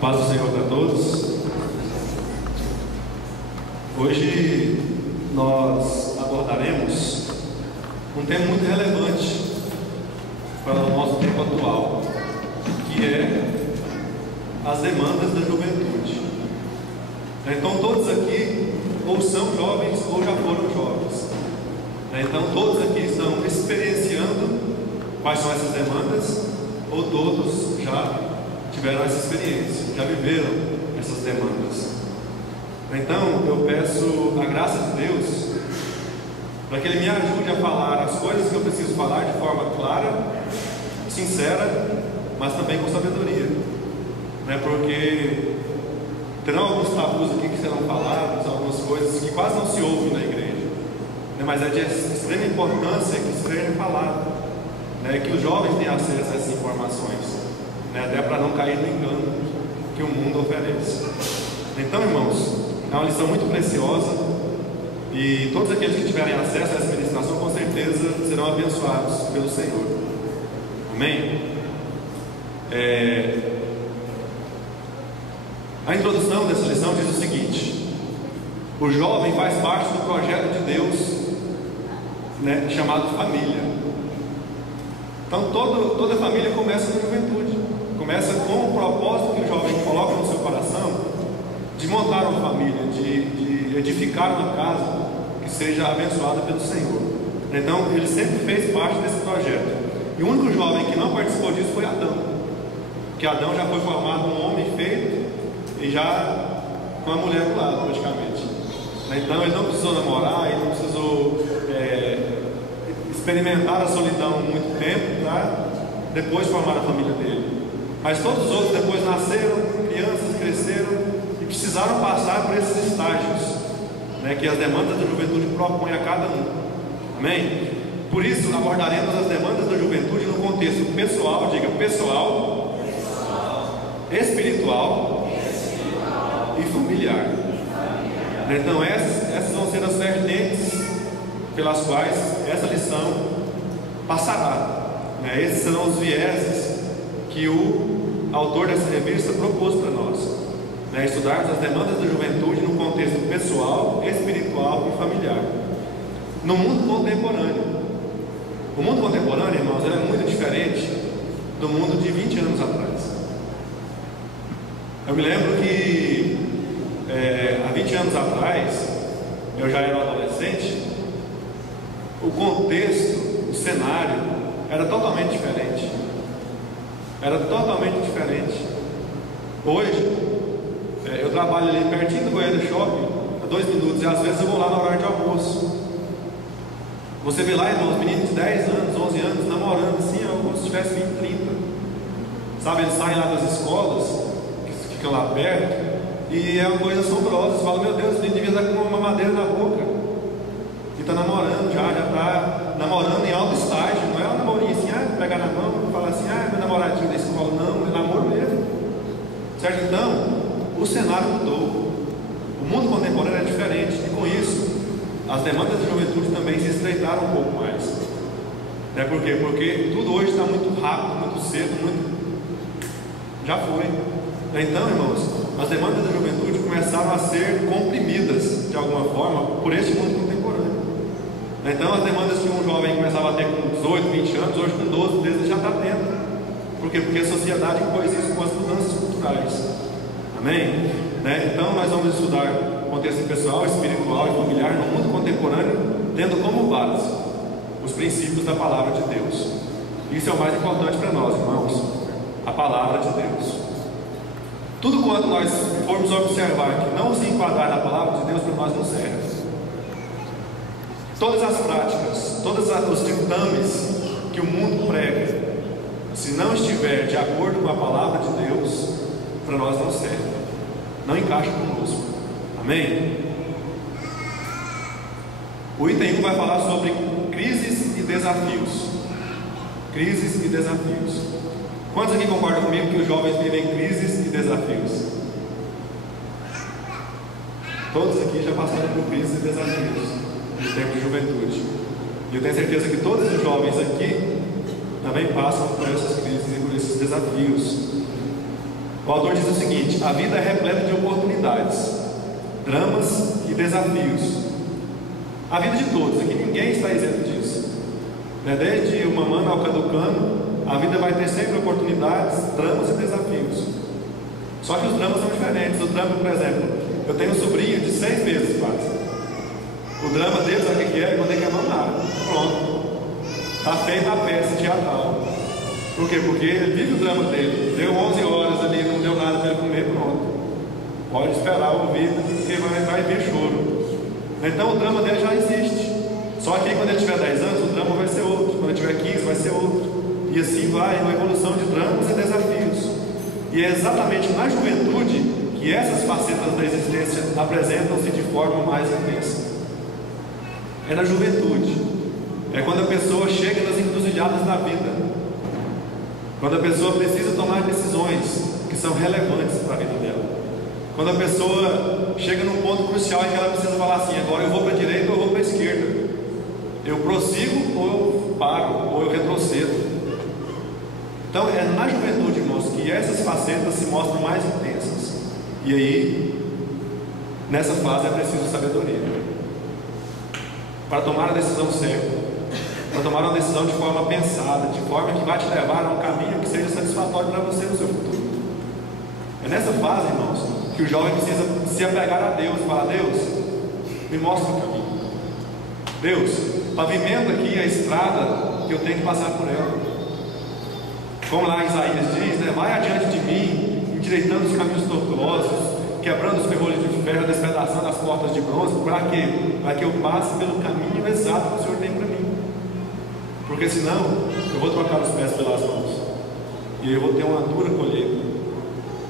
paz do Senhor para todos. Hoje nós abordaremos um tema muito relevante para o nosso tempo atual, que é as demandas da juventude. Então todos aqui ou são jovens ou já foram jovens. Então todos aqui estão experienciando quais são essas demandas, ou todos já tiveram essa experiência, já viveram essas demandas. Então eu peço a graça de Deus para que Ele me ajude a falar as coisas que eu preciso falar de forma clara, sincera, mas também com sabedoria, porque terão alguns tabus aqui que serão falados, algumas coisas que quase não se ouvem na igreja, mas é de extrema importância que seja falado, que os jovens tenham acesso a essas informações, até para não cair no engano que o mundo oferece. Então, irmãos, é uma lição muito preciosa e todos aqueles que tiverem acesso a essa ministração com certeza serão abençoados pelo Senhor. Amém? A introdução dessa lição diz o seguinte: o jovem faz parte do projeto de Deus, chamado família. Então toda família começa na juventude, começa com o propósito que o jovem coloca no seu coração de montar uma família, de edificar uma casa que seja abençoada pelo Senhor. Então ele sempre fez parte desse projeto. E o único jovem que não participou disso foi Adão, porque Adão já foi formado um homem feito e já com a mulher do lado praticamente. Então ele não precisou namorar, ele não precisou experimentar a solidão muito tempo para depois formar a família dele. Mas todos os outros depois nasceram, crianças cresceram e precisaram passar por esses estágios, que as demandas da juventude propõem a cada um. Amém? Por isso abordaremos as demandas da juventude no contexto pessoal, diga pessoal, espiritual e familiar. Então essas vão ser as vertentes pelas quais essa lição passará. Esses serão os vieses que o autor dessa revista propôs para nós, estudarmos as demandas da juventude no contexto pessoal, espiritual e familiar. No mundo contemporâneo, o mundo contemporâneo, irmãos, é muito diferente do mundo de 20 anos atrás. Eu me lembro que há 20 anos atrás, eu já era um adolescente, o contexto, o cenário era totalmente diferente. Era totalmente diferente. Hoje, eu trabalho ali pertinho do Goiânia Shopping, a 2 minutos, e às vezes eu vou lá na hora de almoço. Você vê lá, irmãos, meninos de 10 anos, 11 anos, namorando assim, como se tivesse 20, 30. Sabe, eles saem lá das escolas, que ficam lá perto, e é uma coisa assombrosa. Você fala, meu Deus, o menino devia estar com uma mamadeira na boca. E está namorando já está namorando em alto estágio. Não é um namorinho assim, pegar na mão e falar assim, meu namoradinho da escola. Não, é namoro mesmo. Certo? Então, o cenário mudou. O mundo contemporâneo é diferente. E com isso, as demandas da juventude também se estreitaram um pouco mais. Por quê? Porque tudo hoje está muito rápido, muito cedo, já foi. Então, irmãos, as demandas da juventude começaram a ser comprimidas de alguma forma por este mundo contemporâneo. Então as demandas que um jovem começava a ter com 18, 20 anos, hoje com 12, 13 ele já está tendo. Por quê? Porque a sociedade impôs isso com as mudanças culturais. Amém? Então nós vamos estudar o contexto pessoal, espiritual e familiar no mundo contemporâneo, tendo como base os princípios da palavra de Deus. Isso é o mais importante para nós, irmãos, a palavra de Deus. Tudo quanto nós formos observar que não se enquadrar na palavra de Deus, para nós não serve. Todas as práticas, todos os ditames que o mundo prega, se não estiver de acordo com a palavra de Deus, para nós não serve, não encaixa conosco. Amém? O item 1 vai falar sobre crises e desafios. Crises e desafios. Quantos aqui concordam comigo que os jovens vivem crises e desafios? Todos aqui já passaram por crises e desafios no tempo de juventude. E eu tenho certeza que todos os jovens aqui também passam por essas crises e por esses desafios. O autor diz o seguinte: a vida é repleta de oportunidades, dramas e desafios. A vida de todos, aqui ninguém está isento disso, né? Desde o mamano ao caducano, a vida vai ter sempre oportunidades, dramas e desafios. Só que os dramas são diferentes. O drama, por exemplo, eu tenho um sobrinho de 6 meses quase. O drama dele, sabe o que é? Quando ele quer mamar. Pronto, está feita a peça teatral. Por quê? Porque ele vive o drama dele. Deu 11 horas ali, não deu nada para ele comer, pronto. Pode esperar ouvir, porque vai ver choro. Então o drama dele já existe. Só que quando ele tiver 10 anos, o drama vai ser outro. Quando ele tiver 15, vai ser outro. E assim vai, uma evolução de dramas e desafios. E é exatamente na juventude que essas facetas da existência apresentam-se de forma mais intensa. É na juventude. É quando a pessoa chega nas encruzilhadas da vida. Quando a pessoa precisa tomar decisões que são relevantes para a vida dela. Quando a pessoa chega num ponto crucial em que ela precisa falar assim: agora eu vou para a direita ou eu vou para a esquerda. Eu prossigo ou eu paro, ou eu retrocedo. Então é na juventude, irmãos, que essas facetas se mostram mais intensas. E aí, nessa fase é preciso sabedoria para tomar a decisão certa, para tomar uma decisão de forma pensada, de forma que vai te levar a um caminho que seja satisfatório para você no seu futuro. É nessa fase, irmãos, que o jovem precisa se apegar a Deus e falar: Deus, me mostra o caminho. Deus, pavimenta aqui a estrada que eu tenho que passar por ela. Como lá Isaías diz, né? Vai adiante de mim, endireitando os caminhos tortuosos, quebrando os ferrolhos de ferro, despedaçando as portas de bronze. Para quê? Para que eu passe pelo caminho exato que o Senhor tem para mim. Porque senão eu vou trocar os pés pelas mãos e aí eu vou ter uma dura colheita.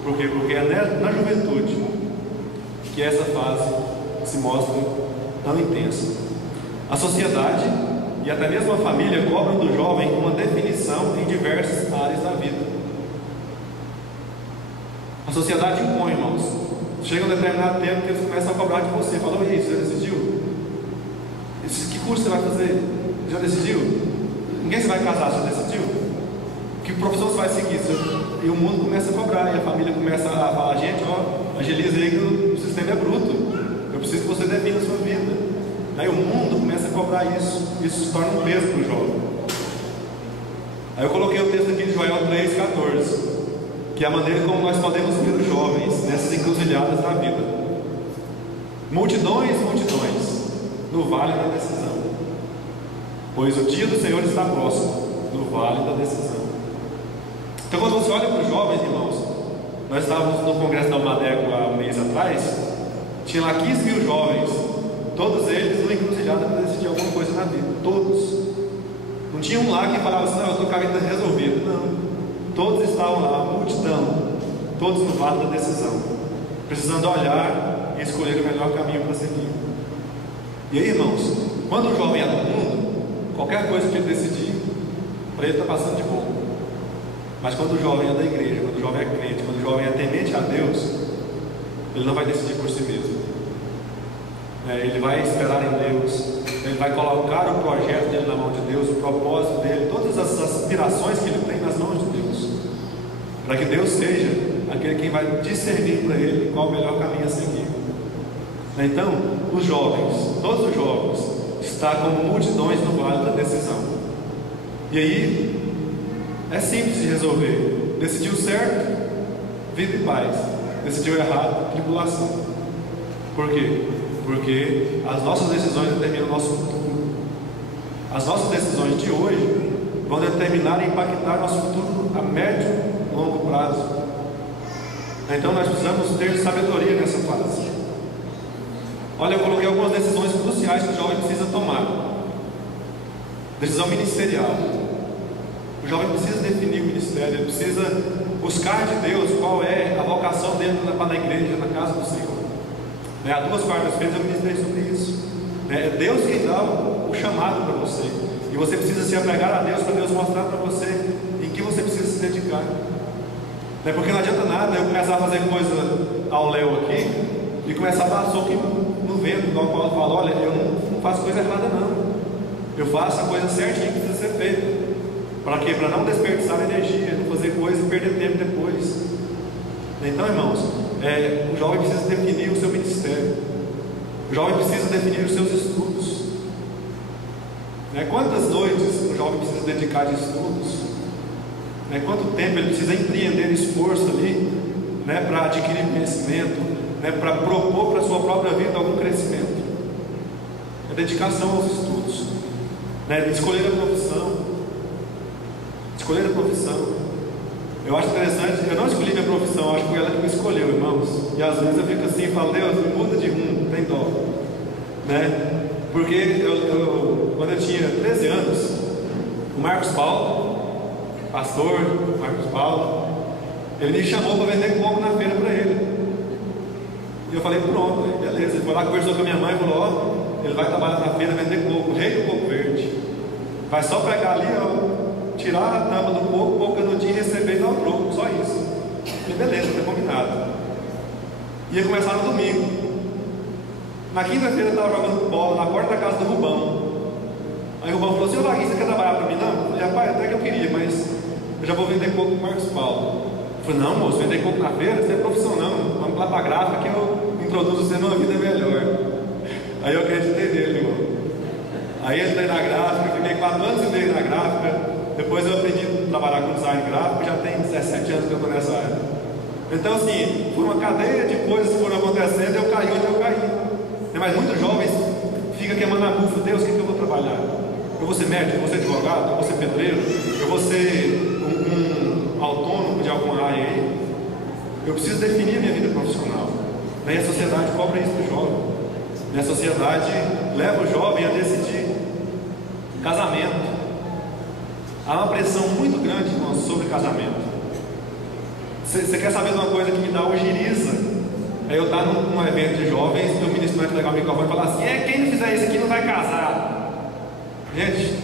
Por quê? Porque é na juventude que essa fase se mostra tão intensa. A sociedade e até mesmo a família cobram do jovem uma definição em diversas áreas da vida. A sociedade impõe, irmãos. Chega um determinado tempo que eles começam a cobrar de você. Falou: e aí, você já decidiu? Que curso você vai fazer? Já decidiu? Ninguém se vai casar, já decidiu? Que profissão você vai seguir? E o mundo começa a cobrar, e a família começa a falar: gente, ó, agiliza aí que o sistema é bruto. Eu preciso que você defina a sua vida. Aí o mundo começa a cobrar isso. Isso se torna um peso para o jovem. Aí eu coloquei o texto aqui de Joel 3,14, que é a maneira como nós podemos ver os jovens nessas encruzilhadas da vida. Multidões, multidões, no vale da decisão, pois o dia do Senhor está próximo, no vale da decisão. Então quando você olha para os jovens, irmãos, nós estávamos no congresso da Almadeco há um mês atrás, tinha lá 15 mil jovens, todos eles numa encruzilhada para decidir alguma coisa na vida, todos. Não tinha um lá que falava assim: não, eu estou com a vida resolvida. Não, todos estavam lá, multidão, todos no vale da decisão, precisando olhar e escolher o melhor caminho para seguir. E aí, irmãos, quando o jovem é do mundo, qualquer coisa que ele decidir, para ele está passando de bom. Mas quando o jovem é da igreja, quando o jovem é crente, quando o jovem é temente a Deus, ele não vai decidir por si mesmo. Ele vai esperar em Deus, ele vai colocar o projeto dele na mão de Deus, o propósito dele, todas as aspirações que ele tem nas mãos de Deus, para que Deus seja aquele quem vai discernir para ele qual o melhor caminho a seguir. Então, os jovens, todos os jovens, estão como multidões no vale da decisão. E aí, é simples de resolver. Decidiu certo, vida e paz. Decidiu errado, tribulação. Por quê? Porque as nossas decisões determinam o nosso futuro. As nossas decisões de hoje vão determinar e impactar o nosso futuro a médio e longo prazo. Então nós precisamos ter sabedoria nessa fase. Olha, eu coloquei algumas decisões cruciais que o jovem precisa tomar. Decisão ministerial. O jovem precisa definir o ministério, ele precisa buscar de Deus qual é a vocação dele para a igreja, na casa do Senhor. Há 2 quartas-feiras eu ministrei sobre isso. É Deus quem dá o chamado para você. E você precisa se apegar a Deus para Deus mostrar para você em que você precisa se dedicar. Porque não adianta nada eu começar a fazer coisa ao léu aqui e começar a dar soco no vento, igual o Paulo fala: olha, eu não faço coisa errada não. Eu faço a coisa certinha que precisa ser feita. Para quê? Para não desperdiçar energia, não fazer coisa e perder tempo depois. Então, irmãos, o jovem precisa definir o seu ministério, o jovem precisa definir os seus estudos. Quantas noites o jovem precisa dedicar de estudos? Quanto tempo ele precisa empreender esforço ali, para adquirir conhecimento, para propor para a sua própria vida algum crescimento? É dedicação aos estudos, escolher a profissão. Escolher a profissão. Eu acho interessante, eu não escolhi minha profissão, acho que foi ela que me escolheu, irmãos. E às vezes eu fico assim e falo, Deus, me muda de rumo, tem dó. Porque quando eu tinha 13 anos, o Marcos Paulo, pastor Marcos Paulo, ele me chamou para vender coco na feira para ele. E eu falei, pronto, beleza. Ele foi lá, conversou com a minha mãe e falou, ele vai trabalhar na feira vender coco, o rei do coco verde. Vai só pegar ali, tirar a tampa do coco, pôr o canudinho, receber e dar o troco, só isso. E beleza, foi combinado. Ia começar no domingo. Na quinta-feira eu estava jogando bola na porta da casa do Rubão. Aí o Rubão falou assim, ô Vaguinho, você quer trabalhar para mim? Não? Eu falei, rapaz, até que eu queria, mas eu já vou vender coco com o Marcos Paulo. Eu falei, não moço, vender coco na feira, você é profissão não. Vamos lá para a gráfica que eu introduzo você numa vida melhor. Aí eu acreditei nele, irmão. Aí eu entrei na gráfica, fiquei 4 anos e meio na gráfica. Depois eu aprendi a trabalhar com design gráfico, já tem 17 anos que eu estou nessa área. Então assim, foi uma cadeia de coisas que foram acontecendo e eu caí onde eu caí. Mas muitos jovens ficam queimando a bufa, Deus, o que eu vou trabalhar? Eu vou ser médico, eu vou ser advogado, eu vou ser pedreiro, eu vou ser um autônomo de alguma área aí. Eu preciso definir a minha vida profissional. E a sociedade cobra isso do jovem. A sociedade leva o jovem a decidir casamento. Há uma pressão muito grande, irmãos, sobre casamento. Você quer saber de uma coisa que me dá ojeriza? Aí eu estar num evento de jovens, e o ministrante pegar o microfone e falar assim, quem não fizer isso aqui não vai casar. Gente,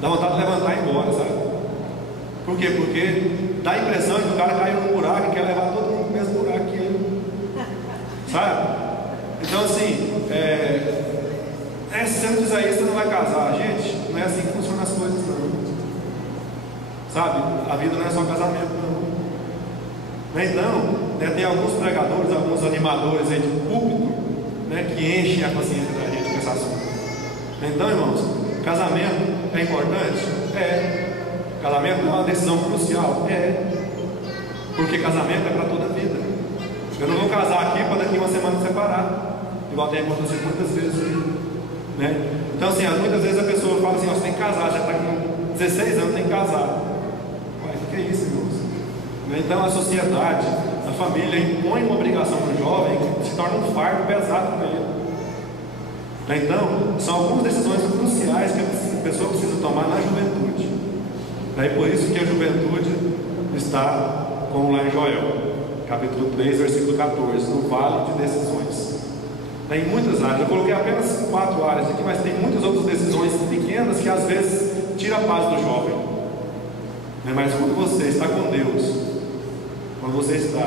dá vontade de levantar e ir embora, sabe? Por quê? Porque dá a impressão de que o cara caiu num buraco e quer levar todo mundo no mesmo buraco que ele. Sabe? Então assim, se você não fizer isso, você não vai casar. Gente, não é assim que funcionam as coisas não. Sabe? A vida não é só casamento não. Então, tem alguns pregadores, alguns animadores aí de púlpito, que enchem a consciência da gente com esse assunto. Então, irmãos, casamento é importante? Casamento é uma decisão crucial? Porque casamento é para toda a vida. Eu não vou casar aqui para daqui uma semana separar, igual tem acontecido muitas vezes aí. Então, assim, muitas vezes a pessoa fala assim, você tem que casar, já está com 16 anos, tem que casar. O que é isso, irmãos? Então a sociedade, a família impõe uma obrigação para o jovem que se torna um fardo pesado para ele. Então, são algumas decisões cruciais que a pessoa precisa tomar na juventude. Por isso que a juventude está, como lá em Joel, capítulo 3, versículo 14, no vale de decisões. Tem muitas áreas, eu coloquei apenas 4 áreas aqui, mas tem muitas outras decisões pequenas que às vezes tiram a paz do jovem. Mas quando você está com Deus, quando você está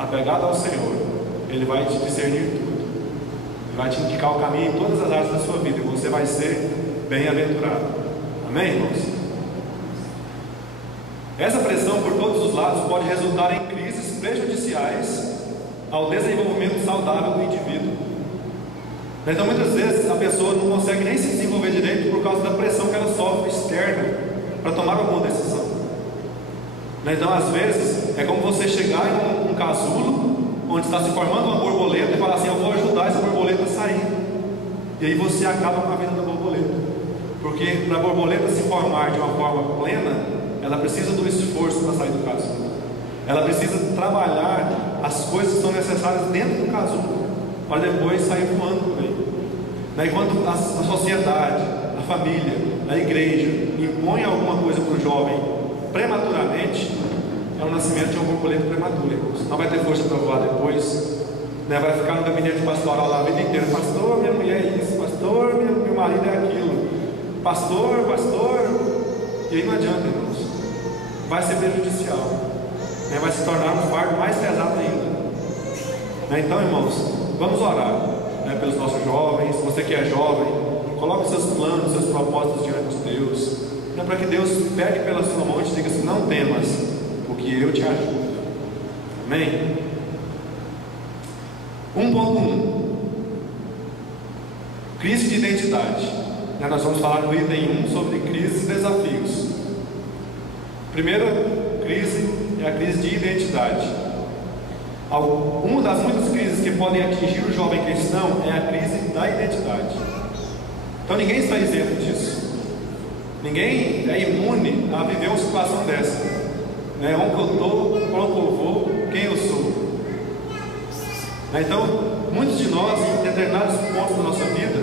apegado ao Senhor, Ele vai te discernir tudo. Ele vai te indicar o caminho em todas as áreas da sua vida. E você vai ser bem-aventurado. Amém, irmãos? Essa pressão por todos os lados pode resultar em crises prejudiciais ao desenvolvimento saudável do indivíduo. Então muitas vezes a pessoa não consegue nem se desenvolver direito por causa da pressão que ela sofre externa para tomar alguma decisão. Então às vezes é como você chegar em um casulo onde está se formando uma borboleta e falar assim, eu vou ajudar essa borboleta a sair. E aí você acaba com a vida da borboleta. Porque para a borboleta se formar de uma forma plena, ela precisa do esforço para sair do casulo. Ela precisa trabalhar as coisas que são necessárias dentro do casulo para depois sair voando por aí. Enquanto a sociedade, a família, a igreja impõe alguma coisa para o jovem prematuramente, é o nascimento de uma borboleta prematura, irmãos. Não vai ter força para voar depois, vai ficar no gabinete pastoral lá a vida inteira. Pastor, minha mulher é isso, pastor, meu marido é aquilo, pastor, e aí não adianta, irmãos. Vai ser prejudicial, vai se tornar um fardo mais pesado ainda. Então, irmãos, vamos orar pelos nossos jovens. Você que é jovem, coloque seus planos, seus propósitos diante de Deus, para que Deus pegue pela sua mão e te diga assim, não temas, porque eu te ajudo. Amém? 1.1 Crise de identidade. Nós vamos falar no item 1 sobre crises e desafios. Primeira crise é a crise de identidade. Uma das muitas crises que podem atingir o jovem cristão é a crise da identidade. Então ninguém está isento disso. Ninguém é imune a viver uma situação dessa. Onde eu estou, quando eu vou, quem eu sou. Então, muitos de nós, em determinados pontos da nossa vida,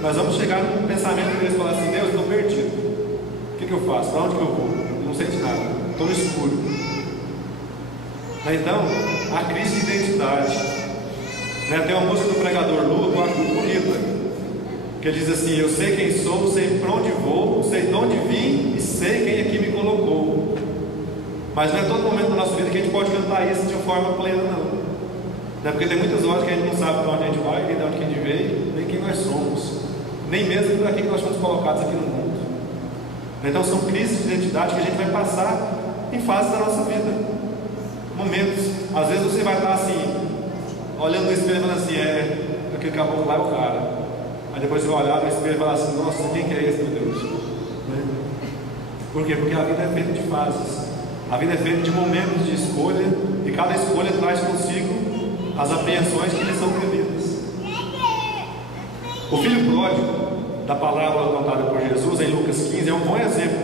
nós vamos chegar num pensamento que eles falam assim: Deus, eu estou perdido. O que eu faço? Para onde que eu vou? Não sei de nada. Estou no escuro. Então, a crise de identidade. Tem uma música do pregador Lula que eu acho muito bonita, que ele diz assim: eu sei quem sou, sei para onde vou, sei de onde vim e sei quem aqui me colocou. Mas não é todo momento da nossa vida que a gente pode cantar isso de forma plena, não. Porque tem muitas horas que a gente não sabe para onde a gente vai, nem de onde a gente veio, nem quem nós somos, nem mesmo para que nós fomos colocados aqui no mundo. Então são crises de identidade que a gente vai passar em fases da nossa vida, momentos. Às vezes você vai estar assim, olhando no espelho e falando assim: aquele caboclo lá é o cara. Aí depois você vai olhar no espelho e falar assim: nossa, quem que é esse, meu Deus? Por quê? Porque a vida é feita de fases. A vida é feita de momentos de escolha, e cada escolha traz consigo as apreensões que lhe são devidas. O filho pródigo da parábola contada por Jesus em Lucas 15 é um bom exemplo.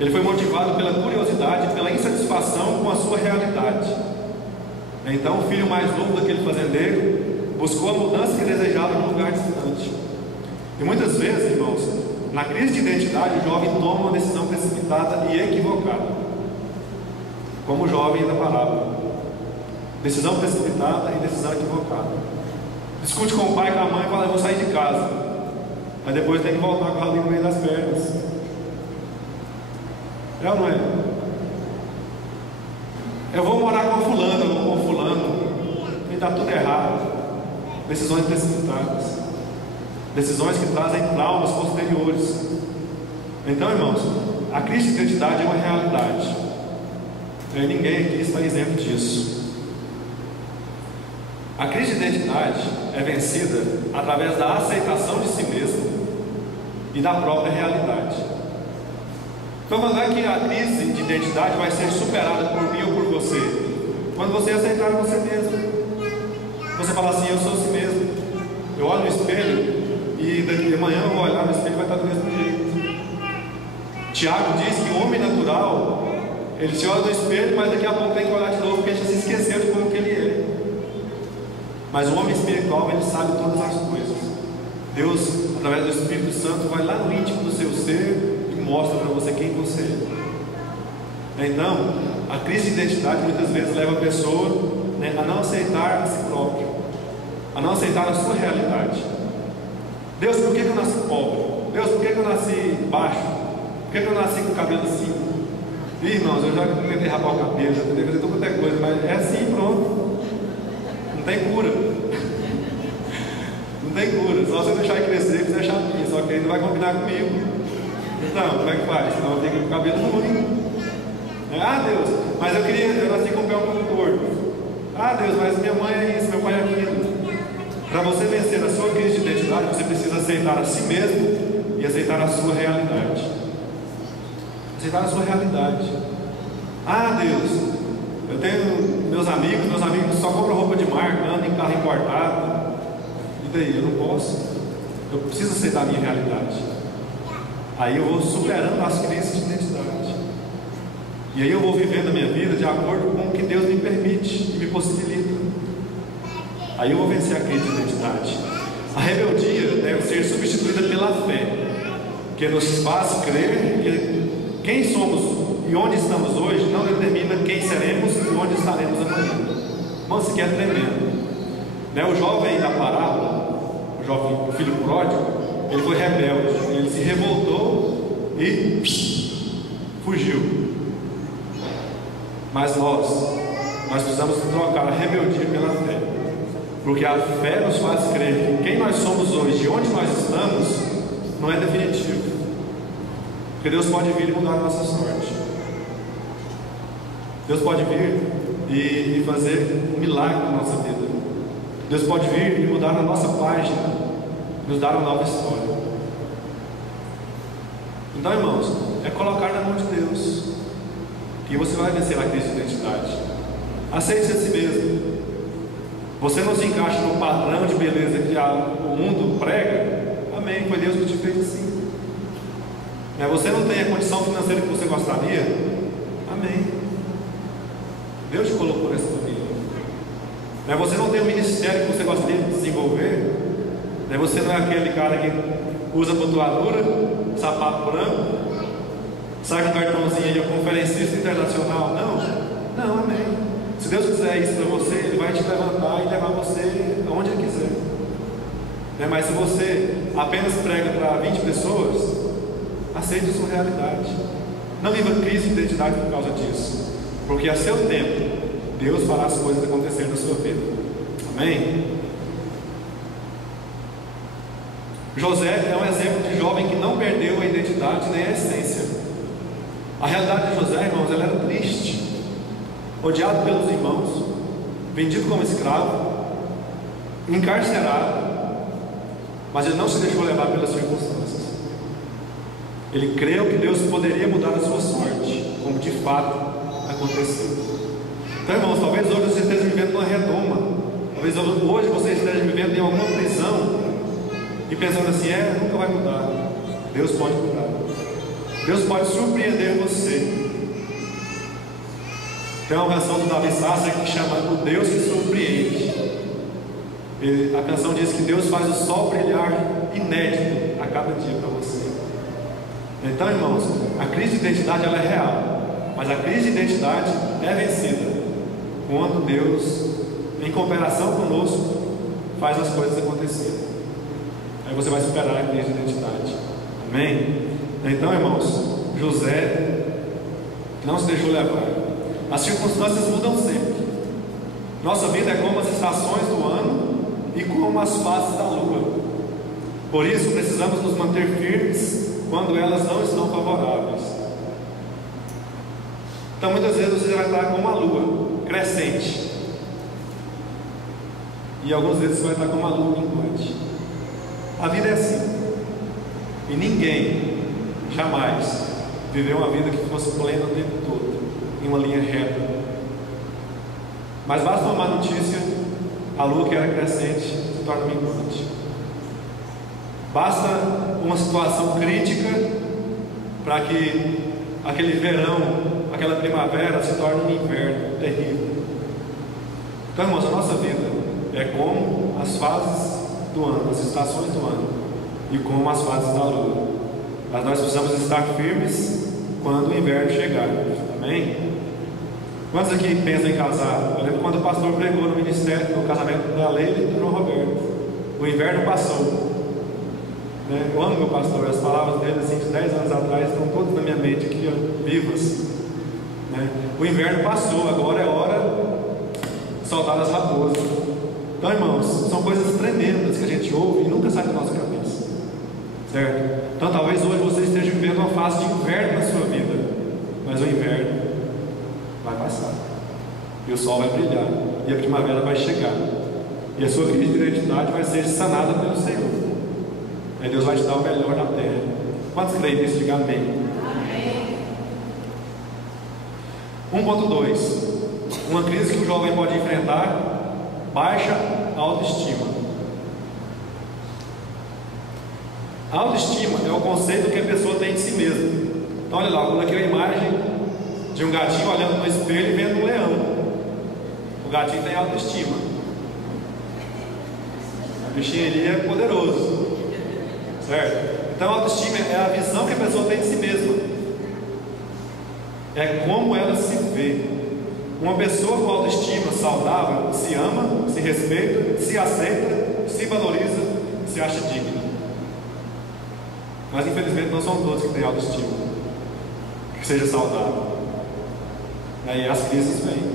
Ele foi motivado pela curiosidade, pela insatisfação com a sua realidade. Então o filho mais novo daquele fazendeiro buscou a mudança que desejava num lugar distante. E muitas vezes, irmãos, na crise de identidade, o jovem toma uma decisão precipitada e equivocada, como o jovem da parábola. Decisão precipitada e decisão equivocada. Discute com o pai e com a mãe e fala: eu vou sair de casa. Aí depois tem que voltar com o rabinho no meio das pernas. É ou não é? Eu vou morar com fulano, eu vou com fulano. E está tudo errado. Decisões precipitadas. Decisões que trazem traumas posteriores. Então, irmãos, a crise de identidade é uma realidade. Ninguém aqui está isento disso. A crise de identidade é vencida através da aceitação de si mesmo e da própria realidade. Então, quando é que a crise de identidade vai ser superada por mim ou por você? Quando você aceitar você mesmo. Você fala assim: eu sou si mesmo. Eu olho no espelho e daqui de manhã eu vou olhar no espelho e vai estar do mesmo jeito. Tiago diz que o homem natural, ele se olha no espelho, mas daqui a pouco tem que olhar de novo, porque ele já se esqueceu de como que ele é. Mas o homem espiritual, ele sabe todas as coisas. Deus, através do Espírito Santo, vai lá no íntimo do seu ser e mostra para você quem você é. Então, a crise de identidade muitas vezes leva a pessoa a não aceitar a si próprio, a não aceitar a sua realidade. Deus, por que eu nasci pobre? Deus, por que eu nasci baixo? Por que eu nasci com o cabelo assim? Irmãos, eu já tentei rapar o cabelo, já tentei fazer toda outra coisa, mas é assim, pronto. Não tem cura. Não tem cura. Só você deixar ele crescer e fizer chapinha, só que ele não vai combinar comigo. Então, como é que faz? Senão eu fico com o cabelo ruim. Ah, Deus, mas eu nasci com o pé um pouco torto. Ah, Deus, mas minha mãe é isso, meu pai é aquilo. Para você vencer a sua crise de identidade, você precisa aceitar a si mesmo e aceitar a sua realidade. Aceitar a sua realidade. Ah, Deus, eu tenho meus amigos só compram roupa de marca, andam em carro importado. E daí? Eu não posso. Eu preciso aceitar a minha realidade. Aí eu vou superando as crises de identidade. E aí eu vou vivendo a minha vida de acordo com o que Deus me permite e me possibilita. Aí eu vou vencer a crise de identidade. A rebeldia deve ser substituída pela fé, que nos faz crer que quem somos e onde estamos hoje não determina quem seremos e onde estaremos amanhã. Irmão, isso aqui é tremendo. O jovem da parábola, o filho pródigo, ele foi rebelde, ele se revoltou e fugiu. Mas nós precisamos trocar a rebeldia pela fé, porque a fé nos faz crer que quem nós somos hoje e onde nós estamos não é definitivo, porque Deus pode vir e mudar a nossa sorte. Deus pode vir e fazer um milagre na nossa vida. Deus pode vir e mudar a nossa página, nos dar uma nova história. Então, irmãos, é colocar na mão de Deus que você vai vencer a crise de identidade. Aceite-se a si mesmo. Você não se encaixa no padrão de beleza que o mundo prega. Amém, foi Deus que te fez assim. Você não tem a condição financeira que você gostaria. Amém, Deus te colocou nessa família. Você não tem o ministério que você gostaria de desenvolver. Você não é aquele cara que usa botoadura, sapato branco, sai com cartãozinho aí, conferencista internacional. Não, amém. Se Deus quiser isso para você, Ele vai te levantar e levar você aonde Ele quiser. Mas se você apenas prega para 20 pessoas, aceite a sua realidade. Não viva crise de identidade por causa disso, porque a seu tempo Deus fará as coisas acontecer na sua vida. Amém? José é um exemplo de jovem que não perdeu a identidade nem a essência. A realidade de José, irmãos, ela era triste, odiado pelos irmãos, vendido como escravo, encarcerado, mas ele não se deixou levar pelas circunstâncias. Ele creu que Deus poderia mudar a sua sorte, como de fato aconteceu. Então, irmãos, talvez hoje você esteja vivendo numa redoma, talvez hoje você esteja vivendo em alguma prisão e pensando assim: nunca vai mudar. Deus pode mudar. Deus pode surpreender você. Tem uma canção do Davi Sasser que chama O Deus que Surpreende. A canção diz que Deus faz o sol brilhar inédito a cada dia para você. Então, irmãos, a crise de identidade ela é real, mas a crise de identidade é vencida quando Deus, em cooperação conosco, faz as coisas acontecerem. Aí você vai superar a crise de identidade. Amém? Então, irmãos, José não se deixou levar. As circunstâncias mudam sempre. Nossa vida é como as estações do ano e como as fases da lua. Por isso precisamos nos manter firmes quando elas não estão favoráveis. Então muitas vezes você vai estar com uma lua crescente, e algumas vezes você vai estar com uma lua minguante. A vida é assim, e ninguém jamais viveu uma vida que fosse plena o tempo todo, em uma linha reta. Mas basta uma má notícia, a lua que era crescente se torna minguante. Basta uma situação crítica para que aquele verão, aquela primavera se torne um inverno terrível. Então, irmãos, a nossa vida é como as fases do ano, as estações do ano, e como as fases da lua. Mas nós precisamos estar firmes quando o inverno chegar. Amém? Quantos aqui pensam em casar? Eu lembro quando o pastor pregou no ministério, no casamento da Leila e do João Roberto. O inverno passou. Eu amo meu pastor, as palavras dele assim, de 10 anos atrás estão todas na minha mente aqui, vivas. O inverno passou, agora é hora de soltar as raposas. Então, irmãos, são coisas tremendas que a gente ouve e nunca sai da nossa cabeça, certo? Então talvez hoje você esteja vivendo uma fase de inverno na sua vida, mas o inverno vai passar, e o sol vai brilhar, e a primavera vai chegar, e a sua crise de identidade vai ser sanada pelo Senhor. Aí Deus vai te dar o melhor da terra. Quantos creem nisso? Diga amém. Amém. 1.2. Uma crise que o jovem pode enfrentar: baixa autoestima. A autoestima é o conceito que a pessoa tem de si mesma. Então olha lá, eu coloquei a imagem de um gatinho olhando no espelho e vendo um leão. O gatinho tem autoestima. O bichinho ali é poderoso, certo? Então a autoestima é a visão que a pessoa tem de si mesma, é como ela se vê. Uma pessoa com autoestima saudável se ama, se respeita, se aceita, se valoriza, se acha digna. Mas infelizmente não são todos que têm autoestima que seja saudável. Aí as crises vêm.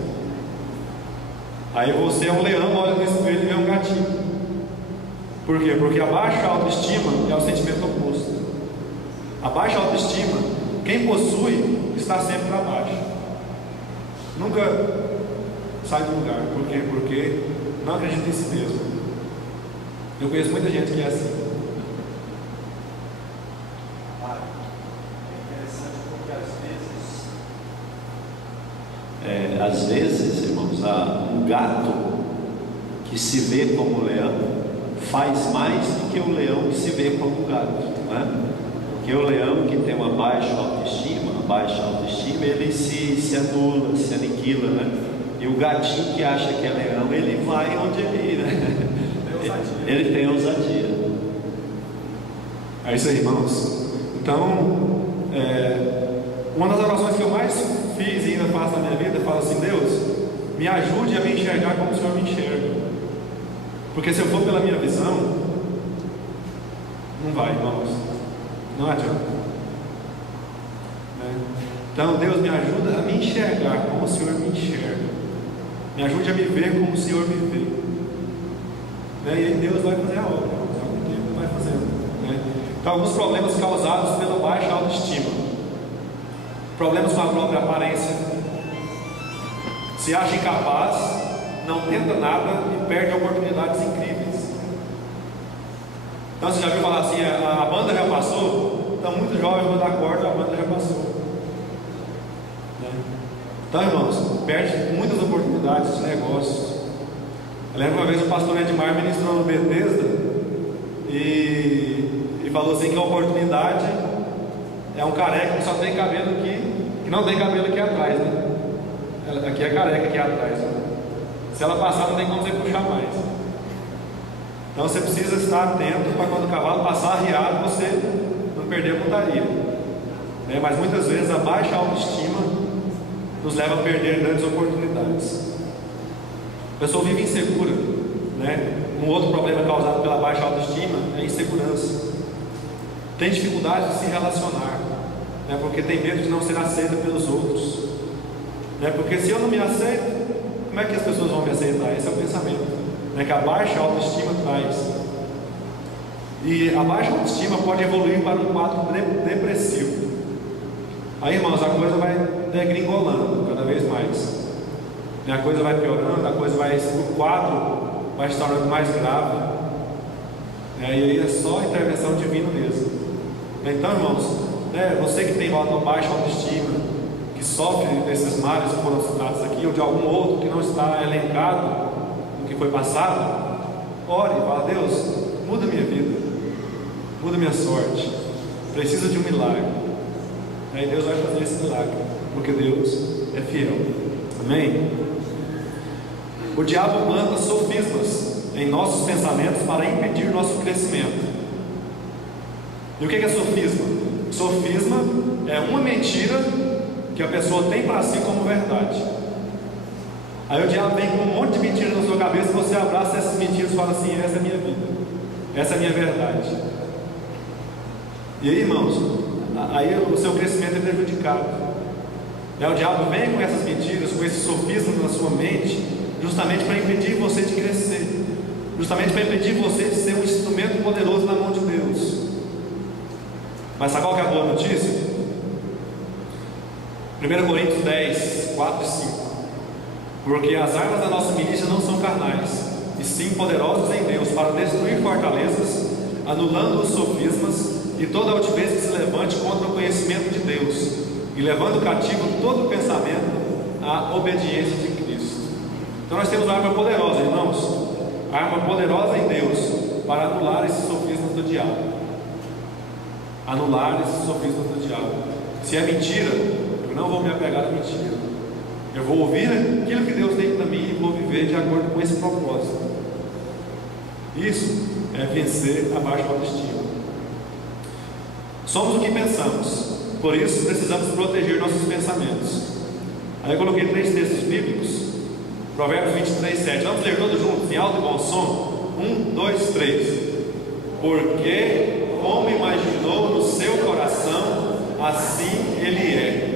Aí você é um leão, olha no espelho e vê um gatinho. Por quê? Porque a baixa autoestima é o sentimento oposto. A baixa autoestima, quem possui está sempre para baixo. Nunca sai do lugar. Por quê? Porque não acredita em si mesmo. Eu conheço muita gente que é assim. Às vezes, irmãos, um gato que se vê como leão faz mais do que o leão que se vê como gato, não é? Porque o leão que tem uma baixa autoestima, ele se anula, se aniquila, né? E o gatinho que acha que é leão, ele vai onde ele ir, né? Ele tem ousadia. É isso aí, irmãos. Então, uma das orações que eu mais fiz e ainda faço na minha vida, eu falo assim: Deus, me ajude a me enxergar como o Senhor me enxerga. Porque se eu for pela minha visão, não vai, irmãos. Não adianta. Então, Deus, me ajuda a me enxergar como o Senhor me enxerga. Me ajude a me ver como o Senhor me vê. E aí Deus vai fazer a obra. Deus vai fazendo. Então, alguns problemas causados pela baixa autoestima. Problemas com a própria aparência. Se acha incapaz, não tenta nada e perde oportunidades incríveis. Então, você já viu falar assim: a banda já passou? Então, muitos jovens vão dar corda, a banda já passou. Então, irmãos, perde muitas oportunidades de negócios. Eu lembro uma vez o pastor Edmar ministrou no Bethesda e falou assim que a oportunidade é um careca que só tem cabelo aqui, que não tem cabelo aqui atrás, né? Aqui é careca aqui atrás. Se ela passar, não tem como você puxar mais. Então você precisa estar atento para quando o cavalo passar arriado, você não perder a pontaria. Mas muitas vezes a baixa autoestima nos leva a perder grandes oportunidades. A pessoa vive insegura, Um outro problema causado pela baixa autoestima é a insegurança. Tem dificuldade de se relacionar, porque tem medo de não ser aceita pelos outros. Porque se eu não me aceito, como é que as pessoas vão me aceitar? Esse é o pensamento, que a baixa autoestima traz. E a baixa autoestima pode evoluir para um quadro depressivo. Aí, irmãos, a coisa vai degringolando cada vez mais. A coisa vai piorando, o quadro vai se tornando mais grave. E aí é só intervenção divina mesmo. Então, irmãos, você que tem baixa autoestima, que sofre desses males que foram citados aqui, ou de algum outro que não está elencado no que foi passado, ore e fala: Deus, muda minha vida, muda minha sorte, preciso de um milagre. Aí Deus vai fazer esse milagre, porque Deus é fiel. Amém? O diabo planta sofismas em nossos pensamentos para impedir nosso crescimento. E o que é sofisma? Sofisma é uma mentira que a pessoa tem para si como verdade. Aí o diabo vem com um monte de mentiras na sua cabeça, você abraça essas mentiras e fala assim: essa é a minha vida, essa é a minha verdade. E aí, irmãos, aí o seu crescimento é prejudicado. O diabo vem com essas mentiras, com esses sofismas na sua mente, justamente para impedir você de crescer, justamente para impedir você de ser um instrumento poderoso na mão de Deus. Mas sabe qual que é a boa notícia? 1 Coríntios 10, 4 e 5. Porque as armas da nossa milícia não são carnais, e sim poderosas em Deus para destruir fortalezas, anulando os sofismas e toda altivez que se levante contra o conhecimento de Deus, e levando cativo todo o pensamento à obediência de Cristo. Então nós temos uma arma poderosa, irmãos, arma poderosa em Deus para anular esses sofismas do diabo. Anular esses sofismas do diabo. Se é mentira, eu não vou me apegar à mentira. Eu vou ouvir aquilo que Deus tem para mim e vou viver de acordo com esse propósito. Isso é vencer a baixa autoestima. Somos o que pensamos, por isso precisamos proteger nossos pensamentos. Aí eu coloquei 3 textos bíblicos. Provérbios 23, 7. Vamos ler todos juntos, em alto e bom som. 1, 2, 3. Porque como imaginou no seu coração, assim ele é.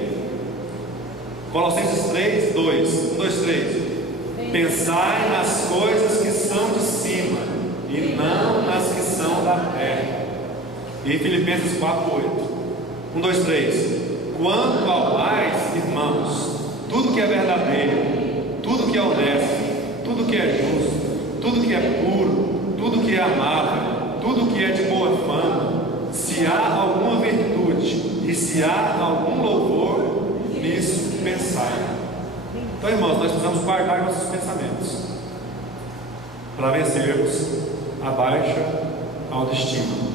Colossenses 3, 2. 1, 2, 3. Pensai nas coisas que são de cima, e não nas que são da terra. E Filipenses 4, 8. 1, 2, 3. Quanto ao mais, irmãos, tudo que é verdadeiro, tudo que é honesto, tudo que é justo, tudo que é puro, tudo que é amável, tudo que é de boa fama, se há alguma virtude e se há algum louvor, nisso pensai. Então, irmãos, nós precisamos guardar nossos pensamentos para vencermos a baixa autoestima.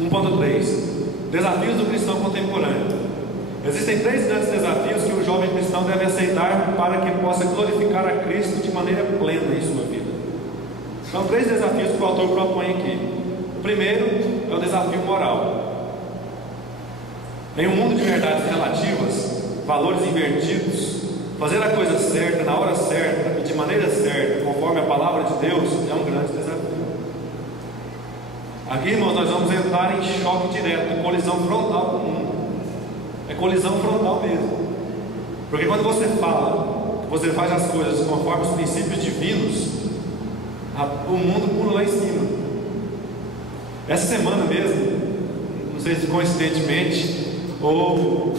1.3 Desafios do cristão contemporâneo. Existem 3 grandes desafios que o jovem cristão deve aceitar para que possa glorificar a Cristo de maneira plena em sua vida. São 3 desafios que o autor propõe aqui. O primeiro é o desafio moral. Em um mundo de verdades relativas, valores invertidos, fazer a coisa certa, na hora certa e de maneira certa, conforme a palavra de Deus, é um grande desafio. Aqui, irmãos, nós vamos entrar em choque direto, colisão frontal com o mundo. É colisão frontal mesmo. Porque quando você fala, você faz as coisas conforme os princípios divinos, o mundo pula lá em cima. Essa semana mesmo, não sei se coincidentemente ou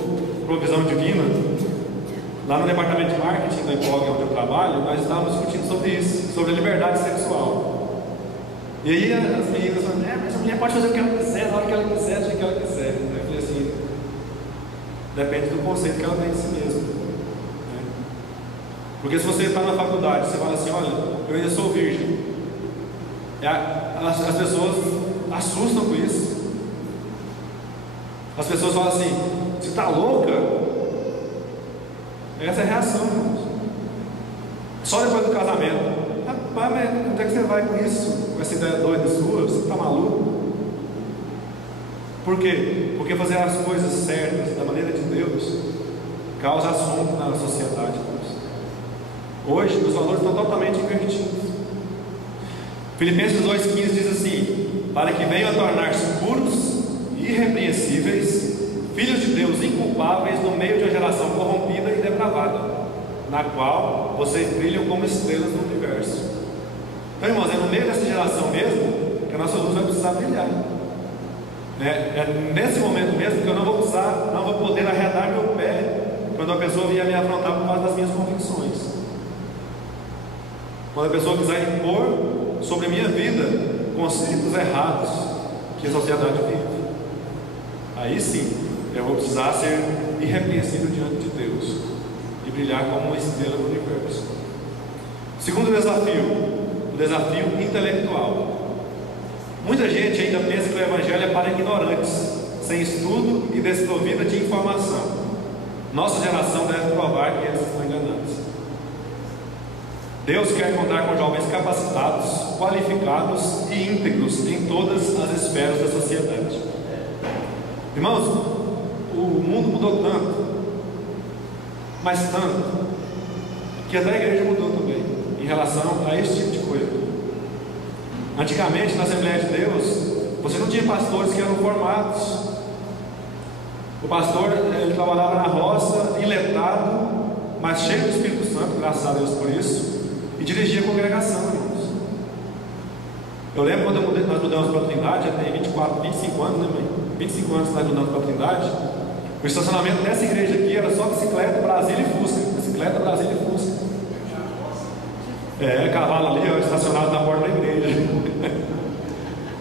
provisão divina, lá no departamento de marketing da EPOG, onde eu trabalho, nós estávamos discutindo sobre isso, sobre a liberdade sexual. E aí as meninas falam, mas a mulher pode fazer o que ela quiser, na hora que ela quiser, do jeito que ela quiser. Eu falei assim, depende do conceito que ela tem de si mesma, né? Porque se você está na faculdade, você fala assim, olha, eu ainda sou virgem, as pessoas assustam com isso. As pessoas falam assim, você está louca? Essa é a reação, irmãos. Só depois do casamento. Rapaz, mas onde é que você vai com isso? Com essa ideia doida sua? Você está maluco? Por quê? Porque fazer as coisas certas da maneira de Deus causa assunto na sociedade. Hoje os valores estão totalmente invertidos. Filipenses 2,15 diz assim: para que venham a tornar-se puros, irrepreensíveis, filhos de Deus inculpáveis no meio de uma geração corrompida e depravada, na qual vocês brilham como estrelas no universo. Então, irmãos, é no meio dessa geração mesmo que a nossa luz vai precisar brilhar. É nesse momento mesmo que eu não vou poder arredar meu pé quando a pessoa vier me afrontar por causa das minhas convicções. Quando a pessoa quiser impor sobre a minha vida conceitos errados que a sociedade vive, aí sim eu vou precisar ser irrepreensível diante de Deus e brilhar como uma estrela do universo. Segundo desafio, o desafio intelectual. Muita gente ainda pensa que o Evangelho é para ignorantes, sem estudo e desprovida de informação. Nossa geração deve provar que eles estão enganados. Deus quer contar com jovens capacitados, qualificados e íntegros em todas as esferas da sociedade. Irmãos, o mundo mudou tanto, mas tanto, que até a igreja mudou também, em relação a esse tipo de coisa. Antigamente, na Assembleia de Deus, você não tinha pastores que eram formados. O pastor, ele trabalhava na roça, iletrado, mas cheio do Espírito Santo, graças a Deus por isso, e dirigia a congregação, irmãos. Eu lembro quando nós mudamos para a Trindade, já tem 25 anos, né, mãe? 25 anos que nós mudamos para a Trindade. O estacionamento dessa igreja aqui era só bicicleta, Brasília e Fusca. Bicicleta, Brasília e Fusca. Cavalo ali, estacionado na porta da igreja.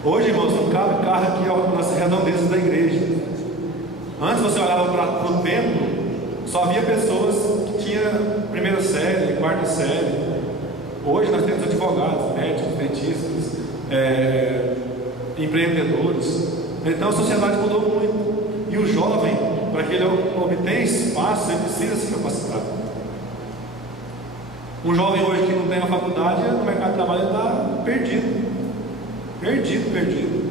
Hoje, irmãos, não cabe carro aqui nas redondezas da igreja. Antes você olhava para o templo, só havia pessoas que tinham primeira série, quarta série. Hoje nós temos advogados, médicos, dentistas, empreendedores. Então a sociedade mudou muito. E o jovem, para que ele obtenha espaço, ele precisa se capacitar. Um jovem hoje que não tem uma faculdade, no mercado de trabalho ele está perdido. Perdido.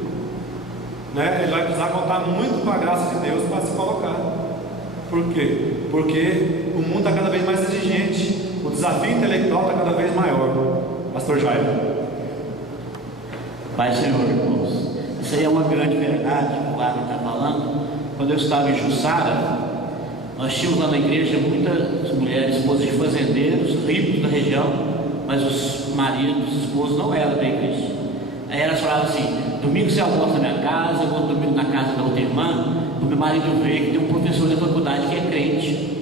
Ele vai precisar contar muito com a graça de Deus para se colocar. Por quê? Porque o mundo está cada vez mais exigente, o desafio intelectual está cada vez maior. Pastor Jair. Pai, Senhor, irmãos, isso aí é uma grande verdade que o Wagner está falando. Quando eu estava em Jussara, nós tínhamos lá na igreja muitas mulheres, esposas de fazendeiros, ricos da região, mas os maridos, os esposos não eram da igreja. Aí elas falavam assim: domingo você almoça na minha casa, eu vou domingo na casa da outra irmã, o meu marido vê que tem um professor da faculdade que é crente.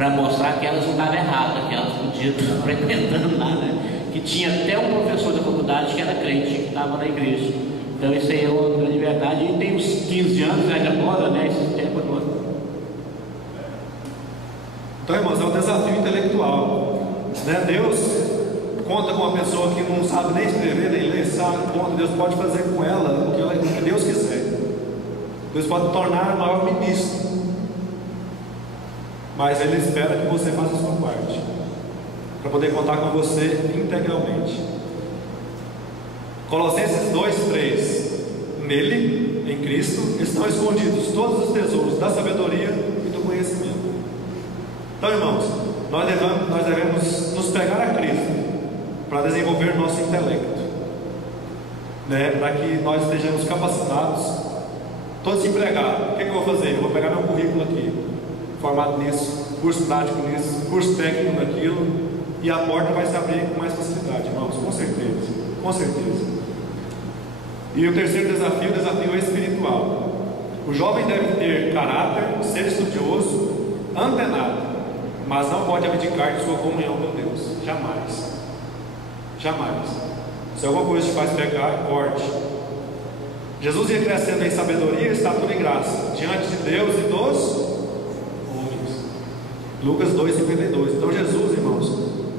para mostrar que elas não estavam erradas, que elas podiam estar frequentando lá, né? Que tinha até um professor da faculdade que era crente, que estava na igreja. Então isso aí é uma grande verdade. E tem uns 15 anos, né, agora, né? Esse tempo agora. Então, irmãos, é um desafio intelectual, né? Deus conta com uma pessoa que não sabe nem escrever, nem ler, sabe? Deus pode fazer com ela o que Deus quiser. Deus pode tornar o maior ministro, mas Ele espera que você faça a sua parte, para poder contar com você integralmente. Colossenses 2:3. Nele, em Cristo, estão escondidos todos os tesouros da sabedoria e do conhecimento. Então, irmãos, nós devemos nos pegar a Cristo para desenvolver nosso intelecto, né? Para que nós estejamos capacitados. Estou desempregado, o que eu vou fazer? Eu vou pegar meu currículo aqui, formado nisso, curso prático nisso, curso técnico naquilo, e a porta vai se abrir com mais facilidade, irmãos, com certeza, com certeza. E o terceiro desafio, o desafio espiritual. O jovem deve ter caráter, ser estudioso, antenado, mas não pode abdicar de sua comunhão com Deus, jamais, jamais. Se alguma coisa te faz pecar, corte. Jesus ia crescendo em sabedoria, estatura e graça, diante de Deus e dos homens. Lucas 2:52. Então Jesus, irmãos,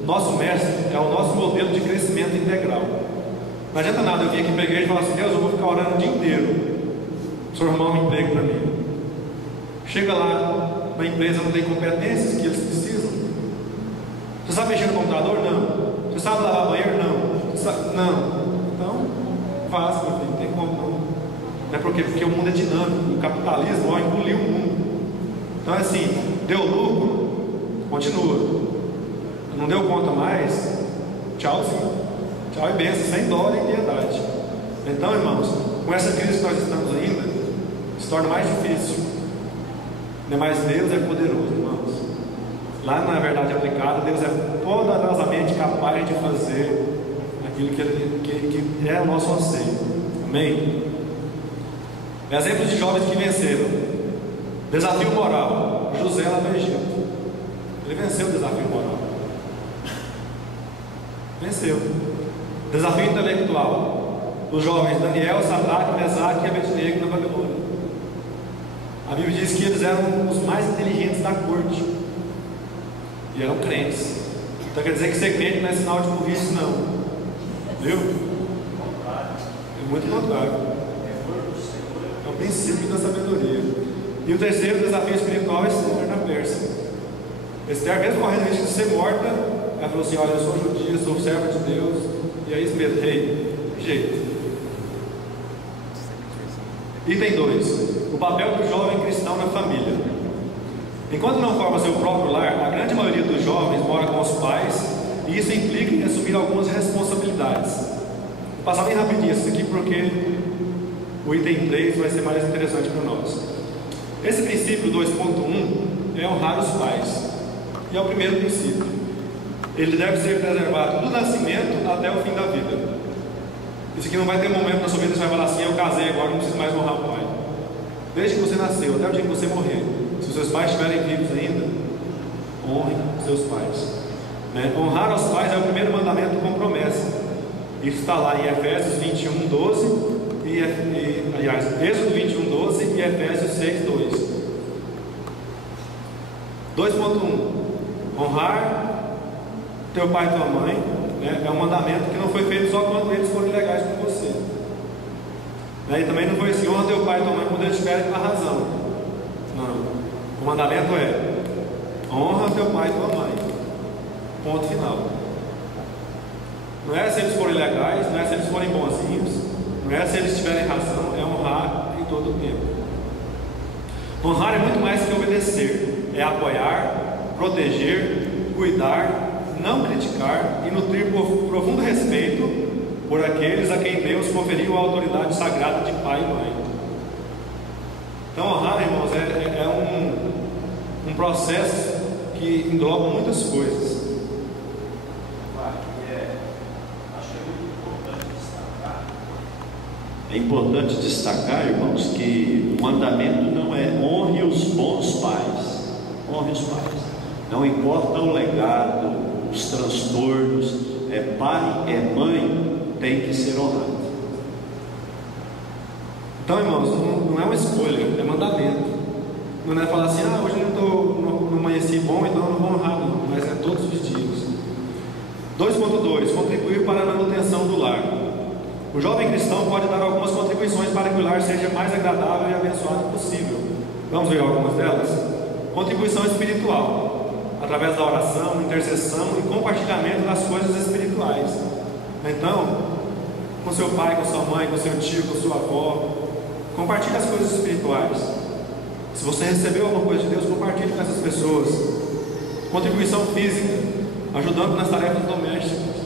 nosso mestre, é o nosso modelo de crescimento integral. Não adianta nada eu vir aqui para a igreja e falar assim: Deus, eu vou ficar orando o dia inteiro, o Senhor arrumar um emprego para mim. Chega lá, na empresa não tem competências que eles precisam. Você sabe mexer no computador? Não. Você sabe lavar banheiro? Não. Não. Então, faça, meu filho, não tem como não. Não é porque o mundo é dinâmico, o capitalismo engoliu o mundo. Então é assim, deu lucro, continua. Não deu conta mais, tchauzinho. Tchau e bênção, sem dó nem piedade. Então, irmãos, com essa crise que nós estamos ainda, se torna mais difícil. Mas Deus é poderoso, irmãos. Lá na verdade aplicada, Deus é poderosamente capaz de fazer aquilo que é o nosso anseio. Amém? Exemplos de jovens que venceram. Desafio moral. José lá no Egito. Ele venceu o desafio moral. Venceu. Desafio intelectual. Os jovens Daniel, Sadraque, Mesaque e Abednego na Babilônia. A Bíblia diz que eles eram os mais inteligentes da corte. E eram crentes. Então quer dizer que ser crente não é sinal de burrice, não. Viu? É muito contrário. É o princípio da sabedoria. E o terceiro desafio espiritual é Esther na Pérsia. Esther, mesmo correndo risco de ser morta, ela falou assim: olha, eu sou judia, sou serva de Deus. E é isso mesmo, rei, jeito. Item 2. O papel do jovem cristão na família. Enquanto não forma seu próprio lar, a grande maioria dos jovens mora com os pais, e isso implica em assumir algumas responsabilidades. Vou passar bem rapidinho isso aqui, porque o item 3 vai ser mais interessante para nós. Esse princípio 2.1 é honrar os pais, e é o primeiro princípio. Ele deve ser preservado do nascimento até o fim da vida. Isso aqui não vai ter momento na sua vida que você vai falar assim: eu casei agora, não preciso mais honrar o pai. Desde que você nasceu até o dia que você morrer, se os seus pais estiverem vivos ainda, honre seus pais, né? Honrar os pais é o primeiro mandamento com promessa. Isso está lá em Efésios 21:12 aliás, Êxodo 21:12 e Efésios 6:2. 2.1. Honrar teu pai e tua mãe, né? É um mandamento que não foi feito só quando eles foram legais com você, né? E também não foi assim: honra teu pai e tua mãe quando eles estiverem com a razão. Não. O mandamento é: honra teu pai e tua mãe. Ponto final. Não é se eles forem legais, não é se eles forem bonzinhos, não é se eles tiverem razão, é honrar em todo o tempo. Honrar é muito mais que obedecer, é apoiar, proteger, cuidar, não criticar e nutrir profundo respeito por aqueles a quem Deus conferiu a autoridade sagrada de pai e mãe. Então honrar, irmãos, é um processo que engloba muitas coisas. É importante destacar, irmãos, que o mandamento não é honre os bons pais. Honre os pais. Não importa o legado, os transtornos, é pai, é mãe, tem que ser honrado. Então, irmãos, não é uma escolha, é mandamento. Não é falar assim, hoje eu não amanheci bom, então eu não vou honrar, não. Mas é todos os dias. 2.2, contribuir para a manutenção do lar. O jovem cristão pode dar algumas contribuições para que o lar seja mais agradável e abençoado possível. Vamos ver algumas delas? Contribuição espiritual, através da oração, intercessão e compartilhamento das coisas espirituais. Então, com seu pai, com sua mãe, com seu tio, com sua avó, compartilhe as coisas espirituais. Se você recebeu alguma coisa de Deus, compartilhe com essas pessoas. Contribuição física, ajudando nas tarefas domésticas.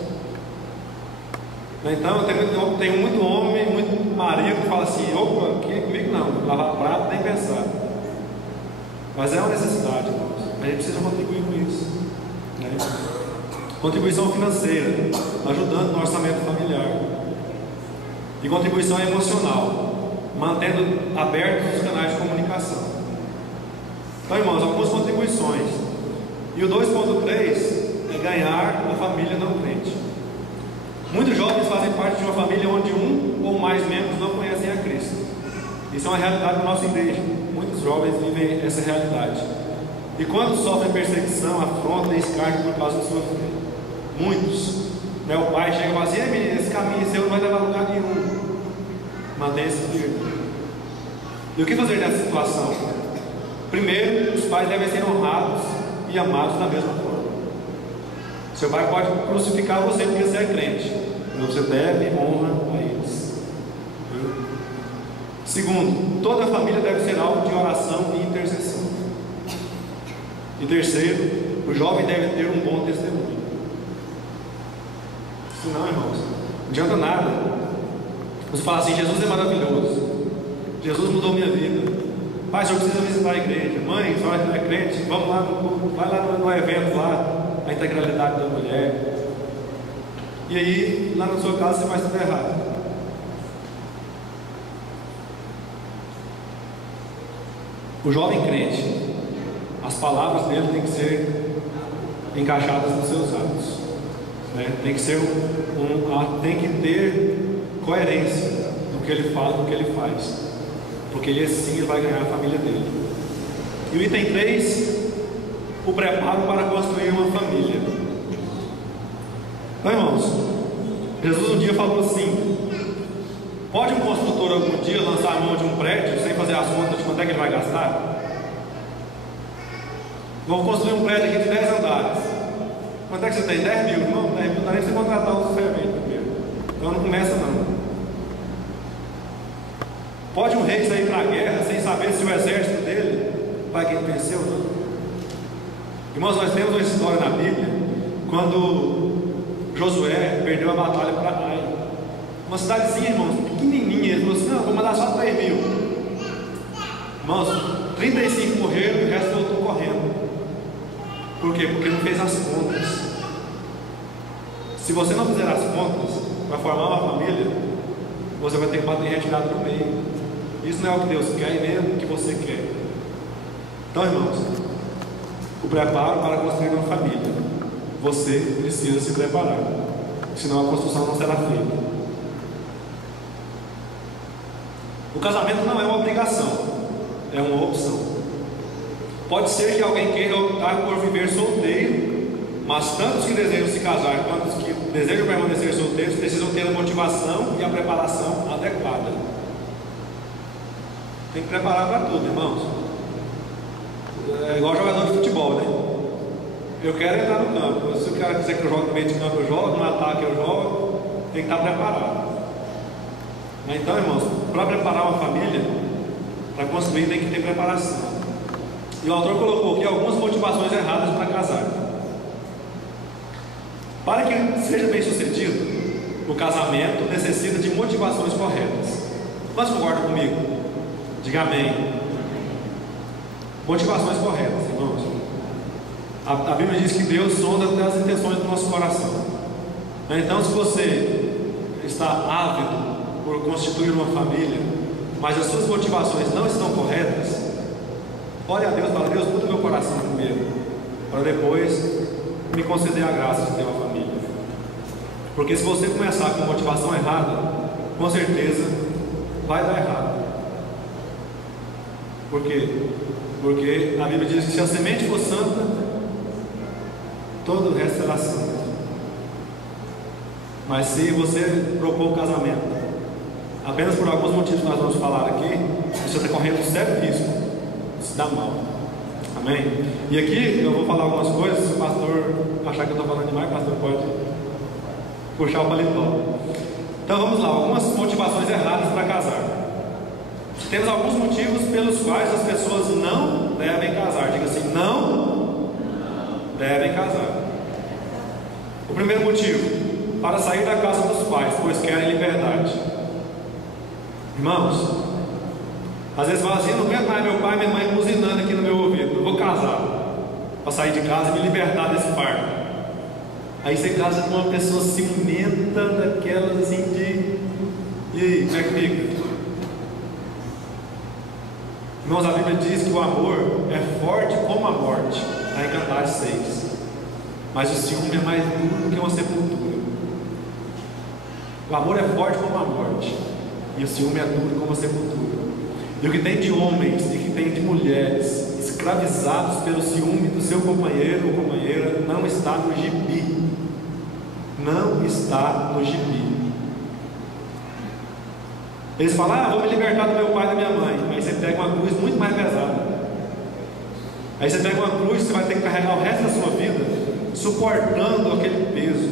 Então, eu tenho muito homem, muito marido que fala assim: opa, aqui comigo não, lavar prato nem pensar. Mas é uma necessidade, a gente precisa contribuir com isso, né? Contribuição financeira, ajudando no orçamento familiar. E contribuição emocional, mantendo abertos os canais de comunicação. Então, irmãos, algumas contribuições. E o 2.3 é ganhar a família não crente. Muitos jovens fazem parte de uma família onde um ou mais membros não conhecem a Cristo. Isso é uma realidade da nossa igreja. Muitos jovens vivem essa realidade. E quando sofrem perseguição, afronta e escárnio por causa de sua fé. Muitos. Né, o pai chega e fala assim: menino, esse caminho seu não vai levar a lugar nenhum. Mantenha-se firme. E o que fazer nessa situação? Primeiro, os pais devem ser honrados e amados da mesma forma. Seu pai pode crucificar você porque você é crente, mas você deve honra a eles. Segundo, toda a família deve ser alvo de oração e intercessão. E terceiro, o jovem deve ter um bom testemunho. Senão, irmãos, não adianta nada você falar assim: Jesus é maravilhoso, Jesus mudou minha vida. Pai, eu preciso visitar a igreja. Mãe, a senhora não é crente? Vamos lá, vai lá no evento lá, a integralidade da mulher. E aí, lá na sua casa, você faz tudo errado. O jovem crente, as palavras dele têm que ser encaixadas nos seus atos, né? Tem que ser tem que ter coerência no que ele fala e no que ele faz, porque ele assim vai ganhar a família dele. E o item 3, o preparo para construir uma família. Então, irmãos, Jesus um dia falou assim: pode um construtor algum dia lançar a mão de um prédio sem fazer as contas de quanto é que ele vai gastar? Vamos construir um prédio aqui de 10 andares. Quanto é que você tem? 10 mil? Não, 10 mil não dá nem para você contratar os ferramentas primeiro. Então não começa não. Pode um rei sair para a guerra sem saber se o exército dele vai quem venceu ou não? Irmãos, nós temos uma história na Bíblia quando Josué perdeu a batalha para Ai. Uma cidadezinha, irmãos, pequenininha. Ele falou assim: não, vou mandar só 3 mil. Irmãos, 35 morreram e o resto voltou correndo. Por quê? Porque não fez as contas. Se você não fizer as contas para formar uma família, você vai ter que bater retirado no meio. Isso não é o que Deus quer e nem o que você quer. Então, irmãos, o preparo para construir uma família, você precisa se preparar, senão a construção não será feita. O casamento não é uma obrigação, é uma opção. Pode ser que alguém queira optar por viver solteiro, mas tantos que desejam se casar quanto os que desejam permanecer solteiros precisam ter a motivação e a preparação adequada. Tem que preparar para tudo, irmãos. É igual jogador de futebol, né? Eu quero entrar no campo. Se o cara quiser que eu jogue no meio de campo, eu jogo, no ataque eu jogo. Tem que estar preparado. Então, irmãos, para preparar uma família, para construir, tem que ter preparação. E o autor colocou aqui algumas motivações erradas para casar. Para que seja bem sucedido, o casamento necessita de motivações corretas. Mas concorda comigo? Diga amém. Motivações corretas, irmãos. A Bíblia diz que Deus sonda até as intenções do nosso coração. Então, se você está ávido por constituir uma família, mas as suas motivações não estão corretas, ore a Deus, fala: Deus, muda o meu coração primeiro, para depois me conceder a graça de ter uma família. Porque se você começar com motivação errada, com certeza vai dar errado. Por quê? Porque a Bíblia diz que se a semente for santa, todo o resto será santo. Mas se você propor o casamento apenas por alguns motivos que nós vamos falar aqui, você está correndo um sério risco de se dar mal. Amém? E aqui eu vou falar algumas coisas. Se o pastor achar que eu estou falando demais, o pastor pode puxar o paletó. Então vamos lá, algumas motivações erradas para casar. Temos alguns motivos pelos quais as pessoas não devem casar. Diga assim: não devem casar. O primeiro motivo: para sair da casa dos pais, pois querem liberdade. Irmãos, às vezes fala assim: eu não aguento mais meu pai e minha mãe buzinando aqui no meu ouvido, eu vou casar para sair de casa e me libertar desse fardo. Aí você casa com uma pessoa ciumenta, daquelas assim de... E aí, como é que fica? Irmãos, a Bíblia diz que o amor é forte como a morte, está em Cantares 6. Mas o ciúme é mais duro do que uma sepultura. O amor é forte como a morte, e o ciúme é duro como a sepultura. E o que tem de homens e o que tem de mulheres escravizados pelo ciúme do seu companheiro ou companheira não está no gibi. Não está no gibi. Eles falam: vou me libertar do meu pai e da minha mãe. Aí você pega uma cruz muito mais pesada. Aí você pega uma cruz que você vai ter que carregar o resto da sua vida suportando aquele peso.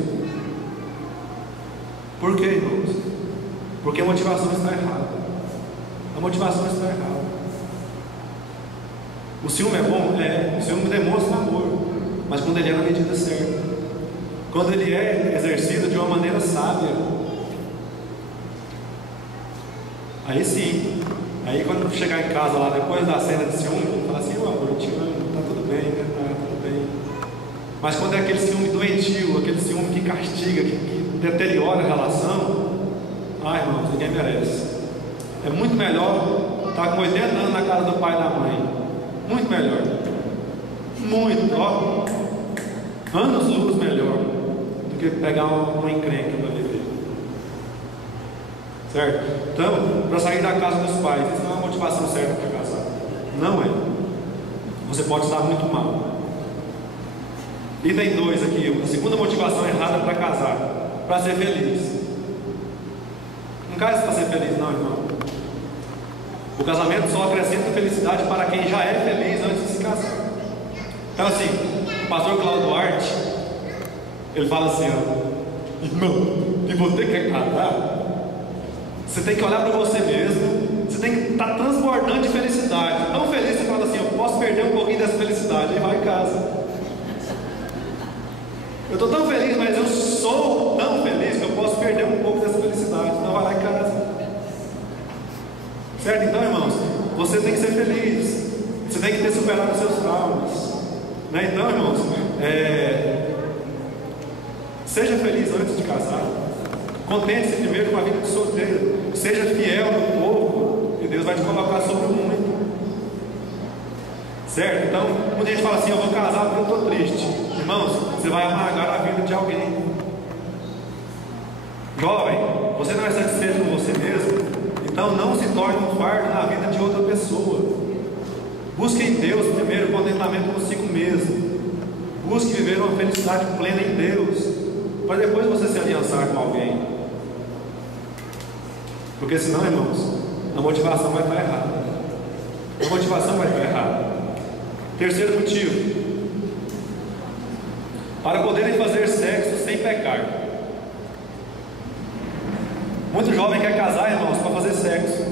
Por quê, irmãos? Porque a motivação está errada. A motivação está errada. O ciúme é bom? É. O ciúme demonstra amor, mas quando ele é na medida certa, quando ele é exercido de uma maneira sábia, aí sim. Aí quando chegar em casa lá depois da cena de ciúme, fala assim: amor, eu te amo, tá tudo bem, né? Tá tudo bem. Mas quando é aquele ciúme doentio, aquele ciúme que castiga, que deteriora a relação, irmãos, ninguém merece. É muito melhor estar com 80 anos na casa do pai e da mãe. Muito melhor. Muito, ó. Anos luz melhor do que pegar uma encrenca para viver. Certo? Então, para sair da casa dos pais, isso não é uma motivação certa para casar. Não é. Você pode estar muito mal. E tem dois aqui. A segunda motivação errada para casar: para ser feliz. Não casa para ser feliz, não, irmão. O casamento só acrescenta felicidade para quem já é feliz antes de se casar. Então assim, o pastor Cláudio Duarte, ele fala assim: irmão, e você quer casar? Você tem que olhar para você mesmo. Você tem que estar transbordando de felicidade. Tão feliz que você fala assim: eu posso perder um pouquinho dessa felicidade. Aí vai em casa. Eu estou tão feliz, mas eu sou tão feliz que eu posso perder um pouco dessa felicidade. Então vai lá em casa. Certo? Então, irmãos, você tem que ser feliz. Você tem que ter superado os seus traumas, né? Então, irmãos, seja feliz antes de casar. Contente-se primeiro com a vida de solteiro. Seja fiel no pouco, e Deus vai te colocar sobre o muito. Certo? Então, muita gente fala assim: eu vou casar porque eu estou triste. Irmãos, você vai amargar a vida de alguém. Jovem, você não é satisfeito com você mesmo? Então não se torne um fardo na vida de outra pessoa. Busque em Deus primeiro contentamento consigo mesmo. Busque viver uma felicidade plena em Deus, para depois você se aliançar com alguém. Porque senão, irmãos, a motivação vai estar errada. A motivação vai estar errada. Terceiro motivo: para poderem fazer sexo sem pecar. Muito jovem quer casar, irmãos, para fazer sexo.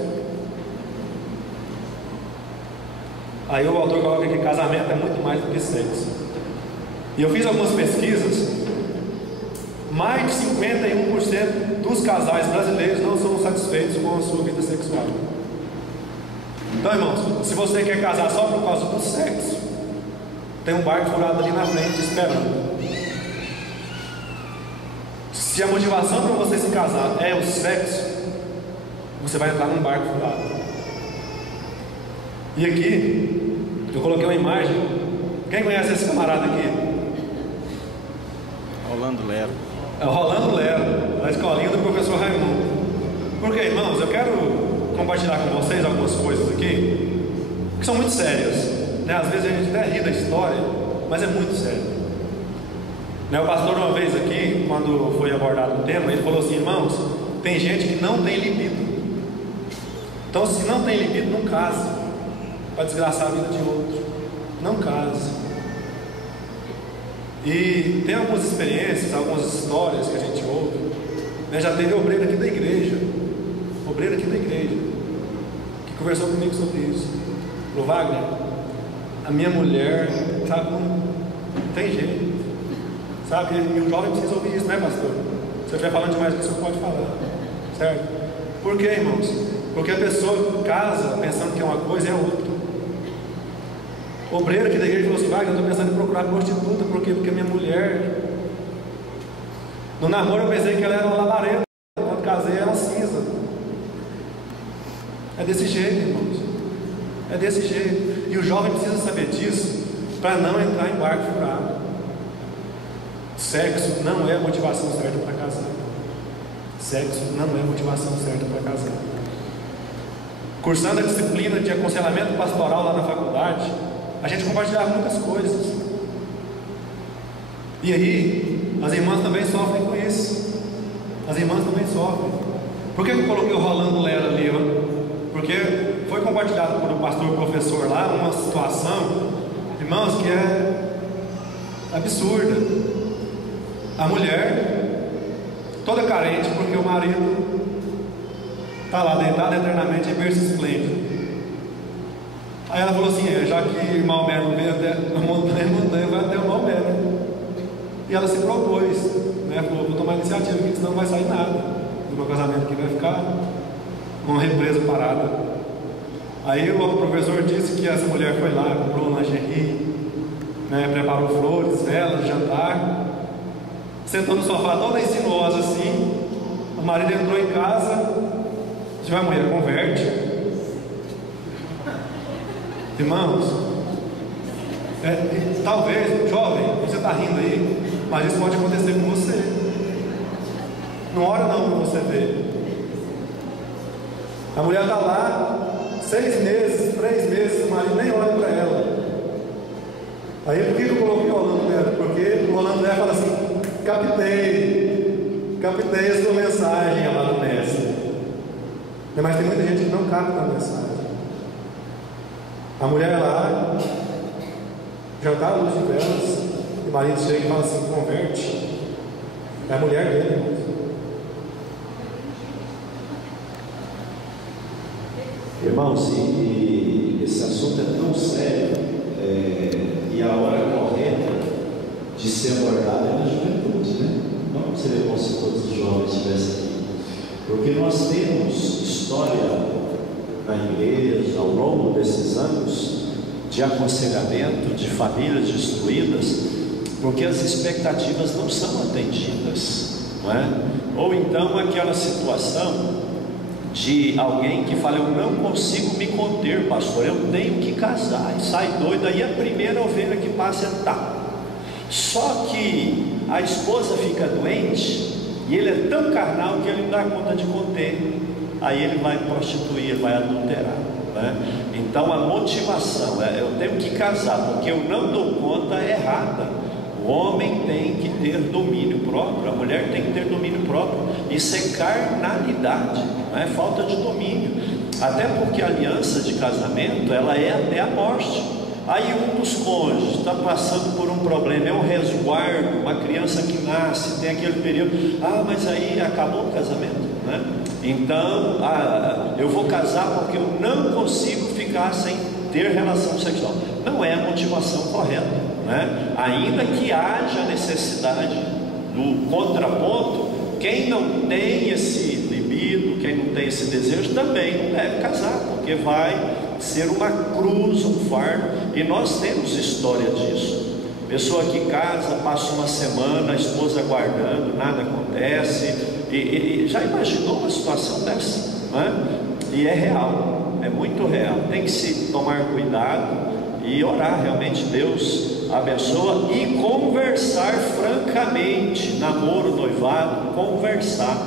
Aí o autor coloca que casamento é muito mais do que sexo. E eu fiz algumas pesquisas. Mais de 51% dos casais brasileiros não são satisfeitos com a sua vida sexual. Então, irmãos, se você quer casar só por causa do sexo, tem um barco furado ali na frente esperando. Se a motivação para você se casar é o sexo, você vai entrar num barco furado. E aqui eu coloquei uma imagem Quem conhece esse camarada aqui? Rolando Lero. É o Rolando Lero, da escolinha do professor Raimundo. Porque, irmãos, eu quero compartilhar com vocês algumas coisas aqui que são muito sérias, né? Às vezes a gente até ri da história, mas é muito sério, né? O pastor, uma vez aqui, quando foi abordado o tema, ele falou assim: irmãos, tem gente que não tem libido. Então, se não tem libido, não case, para desgraçar a vida de outro. Não case. E tem algumas experiências, algumas histórias que a gente ouve, né? Já teve obreiro aqui da igreja, que conversou comigo sobre isso. Falou: Wagner, a minha mulher, sabe, não tem jeito, sabe? E o jovem precisa ouvir isso, né, pastor? Se eu estiver falando demais, o senhor pode falar, certo? Por quê, irmãos? Porque a pessoa casa pensando que é uma coisa e é outra. O obreiro aqui da igreja falou assim: Wagner, eu estou pensando em procurar prostituta. Por quê? Porque a minha mulher, no namoro eu pensei que ela era uma labareda, quando casei era uma cinza. É desse jeito, irmãos, é desse jeito. E o jovem precisa saber disso para não entrar em barco furado. Sexo não é a motivação certa para casar. Sexo não é a motivação certa para casar. Cursando a disciplina de aconselhamento pastoral lá na faculdade, a gente compartilhava muitas coisas. E aí, as irmãs também sofrem com isso. As irmãs também sofrem. Por que eu coloquei o Rolando Lero ali, ó? Porque foi compartilhado por um pastor professor lá uma situação, irmãos, que é absurda. A mulher, toda carente, porque o marido está lá deitado eternamente em berço esplêndido. Aí ela falou assim: já que Maomé não veio até a montanha, vai até o Maomé, né? E ela se propôs, né? Falou: vou tomar iniciativa aqui, senão não vai sair nada do meu casamento, que vai ficar uma represa parada. Aí o professor disse que essa mulher foi lá, comprou um lingerie, né? Preparou flores, velas, jantar, sentou no sofá toda insinuosa assim. O marido entrou em casa, disse: a mulher converte. Irmãos, talvez, jovem, você está rindo aí, mas isso pode acontecer com você. Não ora não para você ver. A mulher está lá 6 meses, 3 meses, o marido nem olha para ela. Aí por que eu coloquei o Rolando Lero? Porque o Rolando Lero fala assim: captei a sua mensagem, amado mestre. Mas tem muita gente que não capta a mensagem. A mulher lá, jantar à luz de velas, e o marido chega e fala assim: converte. É a mulher dele, irmãos. Irmãos, e esse assunto é tão sério, e a hora correta de ser abordado é na juventude, né? Não seria bom se todos os jovens estivessem aqui, porque nós temos história na igreja ao longo desses anos de aconselhamento de famílias destruídas, porque as expectativas não são atendidas, não é? Ou então aquela situação de alguém que fala: eu não consigo me conter, pastor, eu tenho que casar, e sai doido, aí a primeira ovelha que passa é tá. Só que a esposa fica doente e ele é tão carnal que ele não dá conta de conter, aí ele vai prostituir, vai adulterar, né? Então a motivação é: eu tenho que casar porque eu não dou conta, é errada. O homem tem que ter domínio próprio, a mulher tem que ter domínio próprio. Isso é carnalidade, não é falta de domínio. Até porque a aliança de casamento, ela é até a morte. Aí um dos cônjuges está passando por um problema, é um resguardo, uma criança que nasce, tem aquele período, mas aí acabou o casamento, né? Então, eu vou casar porque eu não consigo ficar sem ter relação sexual. Não é a motivação correta, né? Ainda que haja necessidade do contraponto, quem não tem esse libido, quem não tem esse desejo, também não deve casar, porque vai ser uma cruz, um fardo. E nós temos história disso. Pessoa que casa, passa uma semana, a esposa aguardando, nada acontece, e já imaginou uma situação dessa, né? E é real, é muito real. Tem que se tomar cuidado e orar realmente Deus abençoa, e conversar francamente, namoro, noivado, conversar,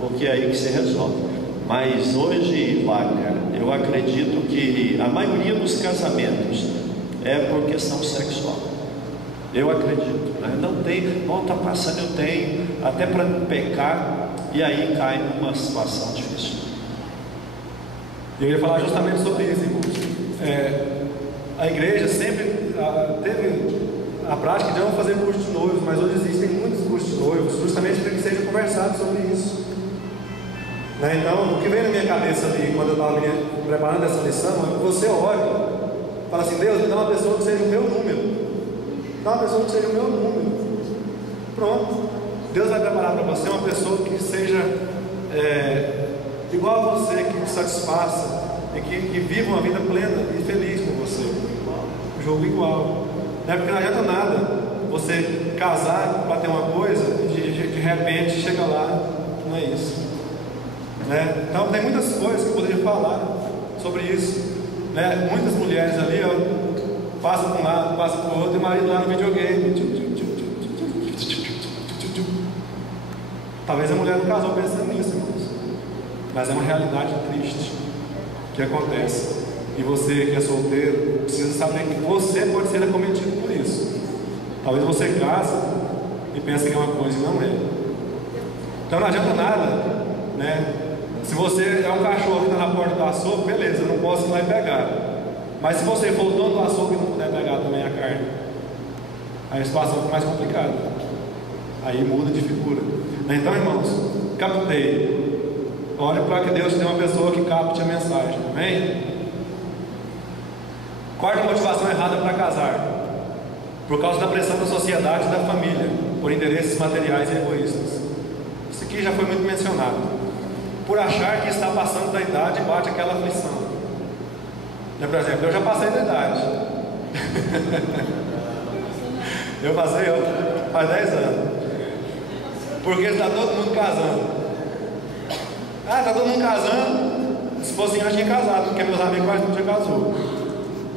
porque é aí que se resolve. Mas hoje, Wagner, eu acredito que a maioria dos casamentos é por questão sexual. Eu acredito, né? Não tem, bom, está passando, eu tenho, até para não pecar, e aí cai numa situação difícil. Eu ia falar justamente sobre isso, irmãos. A igreja sempre teve a prática de não fazer curso de noivos, mas hoje existem muitos cursos de noivos, justamente para que seja conversado sobre isso. Né? Então, o que veio na minha cabeça ali, quando eu estava preparando essa lição, é que você ore, fala assim: Deus, me dá uma pessoa que seja o meu número. Dá uma pessoa que seja o meu número. Pronto. Deus vai preparar para você uma pessoa que seja igual a você, que te satisfaça e que viva uma vida plena e feliz com você. Um jogo igual. Não é porque não adianta nada você casar para ter uma coisa e de repente chega lá, não é isso. Né? Então tem muitas coisas que eu poderia falar sobre isso. Né? Muitas mulheres ali, passam para um lado, passam para o outro, e o marido lá no videogame. Talvez a mulher não casou pensando nisso, irmãos, mas é uma realidade triste que acontece. E você que é solteiro precisa saber que você pode ser acometido por isso. Talvez você case e pense que é uma coisa e não é. Então não adianta nada, né? Se você é um cachorro que está na porta do açougue, beleza, eu não posso ir lá e pegar. Mas se você for o dono do açougue e não puder pegar também a carne, aí a situação fica mais complicada. Aí muda de figura. Então, irmãos, captei. Olhe para que Deus tem uma pessoa que capte a mensagem. Amém? Quarta motivação errada para casar: por causa da pressão da sociedade e da família, por interesses materiais e egoístas. Isso aqui já foi muito mencionado. Por achar que está passando da idade, bate aquela aflição. Por exemplo, eu já passei da idade. Eu passei faz 10 anos. Porque está todo mundo casando. Está todo mundo casando. Se fosse eu tinha casado, porque meus amigos quase tudo já casou.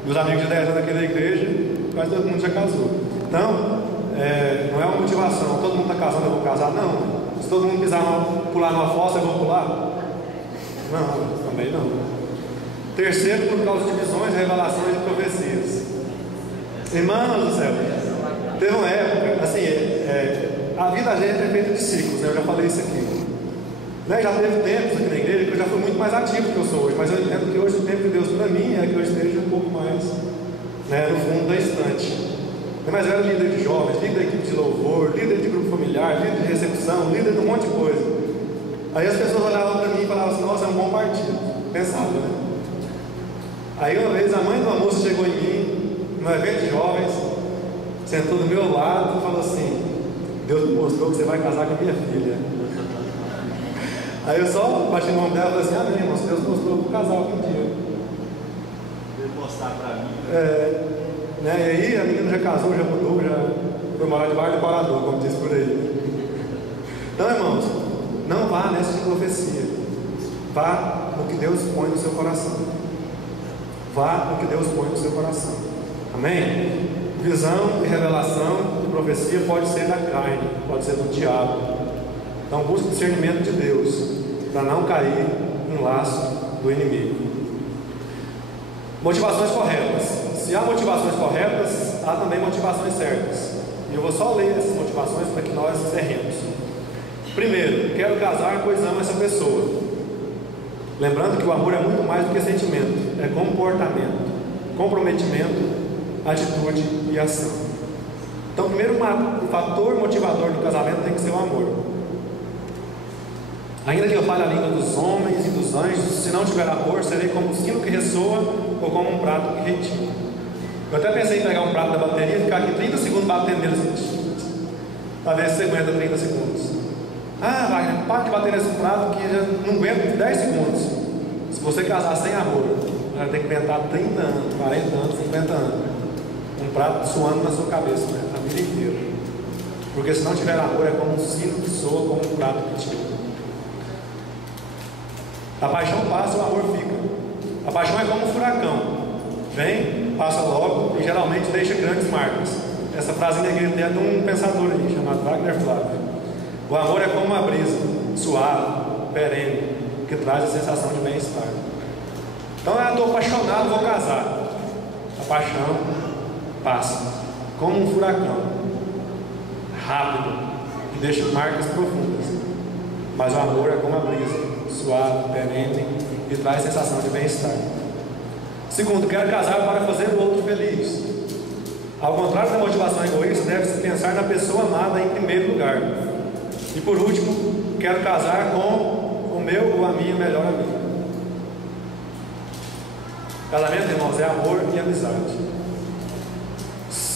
Meus amigos de 10 anos aqui da igreja, quase todo mundo já casou. Então, não é uma motivação. Todo mundo está casando, eu vou casar. Não. Se todo mundo quiser pular numa fossa, eu vou pular? Não, também não. Terceiro, por causa de visões, revelações e profecias. Irmãos do céu, teve uma época, assim, a vida da gente é feita de ciclos, né? Eu já falei isso aqui. Né? Já teve tempos aqui na igreja que eu já fui muito mais ativo do que eu sou hoje, mas eu entendo que hoje o tempo de Deus para mim é que eu esteja um pouco mais, né, no fundo da estante. Mas eu era líder de jovens, líder de equipe de louvor, líder de grupo familiar, líder de recepção, líder de um monte de coisa. Aí as pessoas olhavam para mim e falavam assim: nossa, é um bom partido. Pensava, né? Aí uma vez a mãe de uma moça chegou em mim, num evento de jovens, sentou do meu lado e falou assim: Deus me mostrou que você vai casar com a minha filha. Aí eu só bati no ombro dela e falei assim: amém, irmão, Deus mostrou que eu vou casar algum dia. Ele mostrar para mim. Né? E aí a menina já casou, já mudou, já foi morar debaixo do parador, como diz por aí. Então, irmãos, não vá nessa de profecia. Vá no que Deus põe no seu coração. Vá no que Deus põe no seu coração. Amém? Visão e revelação e profecia pode ser da carne, pode ser do diabo. Então busque o discernimento de Deus para não cair no laço do inimigo. Motivações corretas. Se há motivações corretas, há também motivações certas. E eu vou só ler essas motivações para que nós encerremos. Primeiro, quero casar pois amo essa pessoa. Lembrando que o amor é muito mais do que sentimento, é comportamento, comprometimento, atitude e ação. Então, o primeiro fator motivador do casamento tem que ser o amor. Ainda que eu fale a língua dos homens e dos anjos, se não tiver amor, serei como um sino que ressoa ou como um prato que retira. Eu até pensei em pegar um prato da bateria e ficar aqui 30 segundos batendo nele assim, para ver se você aguenta 30 segundos. Wagner, para de bater nesse prato que já não aguenta 10 segundos. Se você casar sem amor, vai ter que aguentar 30 anos, 40 anos, 50 anos. Um prato suando na sua cabeça, né? A vida inteira. Porque se não tiver amor, é como um sino que soa, como um prato que tira. A paixão passa, o amor fica. A paixão é como um furacão. Vem, passa logo e geralmente deixa grandes marcas. essa frase é de um pensador aí, chamado Wagner Flávio. O amor é como uma brisa, suave, perene, que traz a sensação de bem-estar. Então eu estou apaixonado, vou casar. A paixão passa, como um furacão, rápido, que deixa marcas profundas. Mas o amor é como a brisa, suave, perene, e traz a sensação de bem-estar. Segundo, quero casar para fazer o outro feliz. Ao contrário da motivação egoísta, deve-se pensar na pessoa amada em primeiro lugar. E por último, quero casar com o meu ou a minha melhor amiga. Casamento, irmãos, é amor e amizade.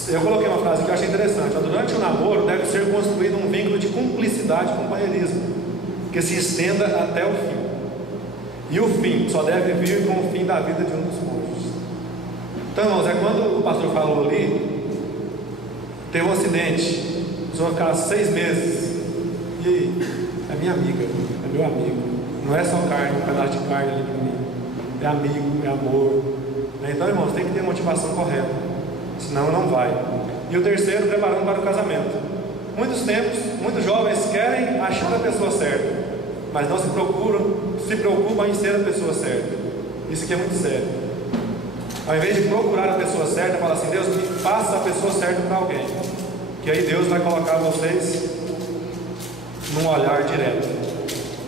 Eu coloquei uma frase que eu achei interessante. Durante o namoro deve ser construído um vínculo de cumplicidade e companheirismo, que se estenda até o fim. E o fim só deve vir com o fim da vida de um dos cônjuges. Então, irmãos, é quando o pastor falou ali, teve um acidente, a pessoa vai ficar 6 meses. E aí? É minha amiga, é meu amigo. Não é só carne, um pedaço de carne ali para mim. É amigo, é amor. Então, irmãos, tem que ter a motivação correta, senão não vai. E o terceiro, preparando para o casamento. Muitos jovens querem achar a pessoa certa, mas não se preocupam em ser a pessoa certa. Isso aqui é muito sério. Ao invés de procurar a pessoa certa, fala assim: Deus, me faça a pessoa certa para alguém, que aí Deus vai colocar vocês num olhar direto.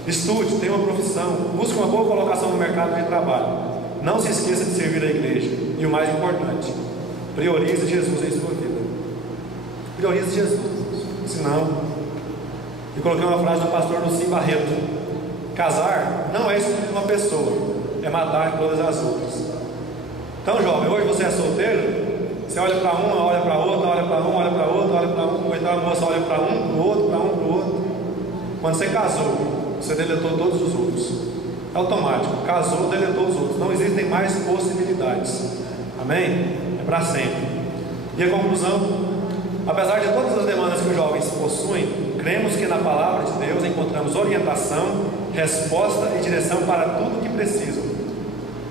Estude, tenha uma profissão, busque uma boa colocação no mercado de trabalho. Não se esqueça de servir a igreja. E o mais importante, priorize Jesus em sua vida. Priorize Jesus. Senão, eu coloquei uma frase do pastor Lucim Barreto: casar não é escolher uma pessoa, é matar todas as outras. Então, jovem, hoje você é solteiro, você olha para uma, olha para outra, olha para um, olha para outro, olha para um, ou então a moça olha para um, para o outro, para um, para o outro. Quando você casou, você deletou todos os outros. É automático. Casou, deletou os outros. Não existem mais possibilidades. Amém? É para sempre. E a conclusão: apesar de todas as demandas que os jovens possuem, cremos que na palavra de Deus encontramos orientação, resposta e direção para tudo o que precisam.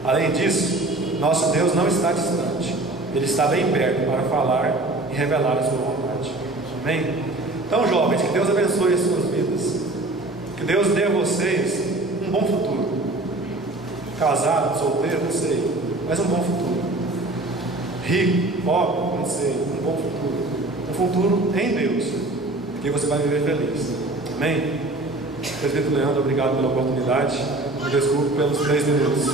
Além disso, nosso Deus não está distante. Ele está bem perto para falar e revelar a sua vontade. Amém? Então, jovens, que Deus abençoe as suas vidas. Que Deus dê a vocês um bom futuro. Casado, solteiro, não sei, mas um bom futuro. Rico, pobre, não sei, um bom futuro. Um futuro em Deus, que você vai viver feliz. Amém? Presbítero Leandro, obrigado pela oportunidade. Me desculpe pelos 3 minutos.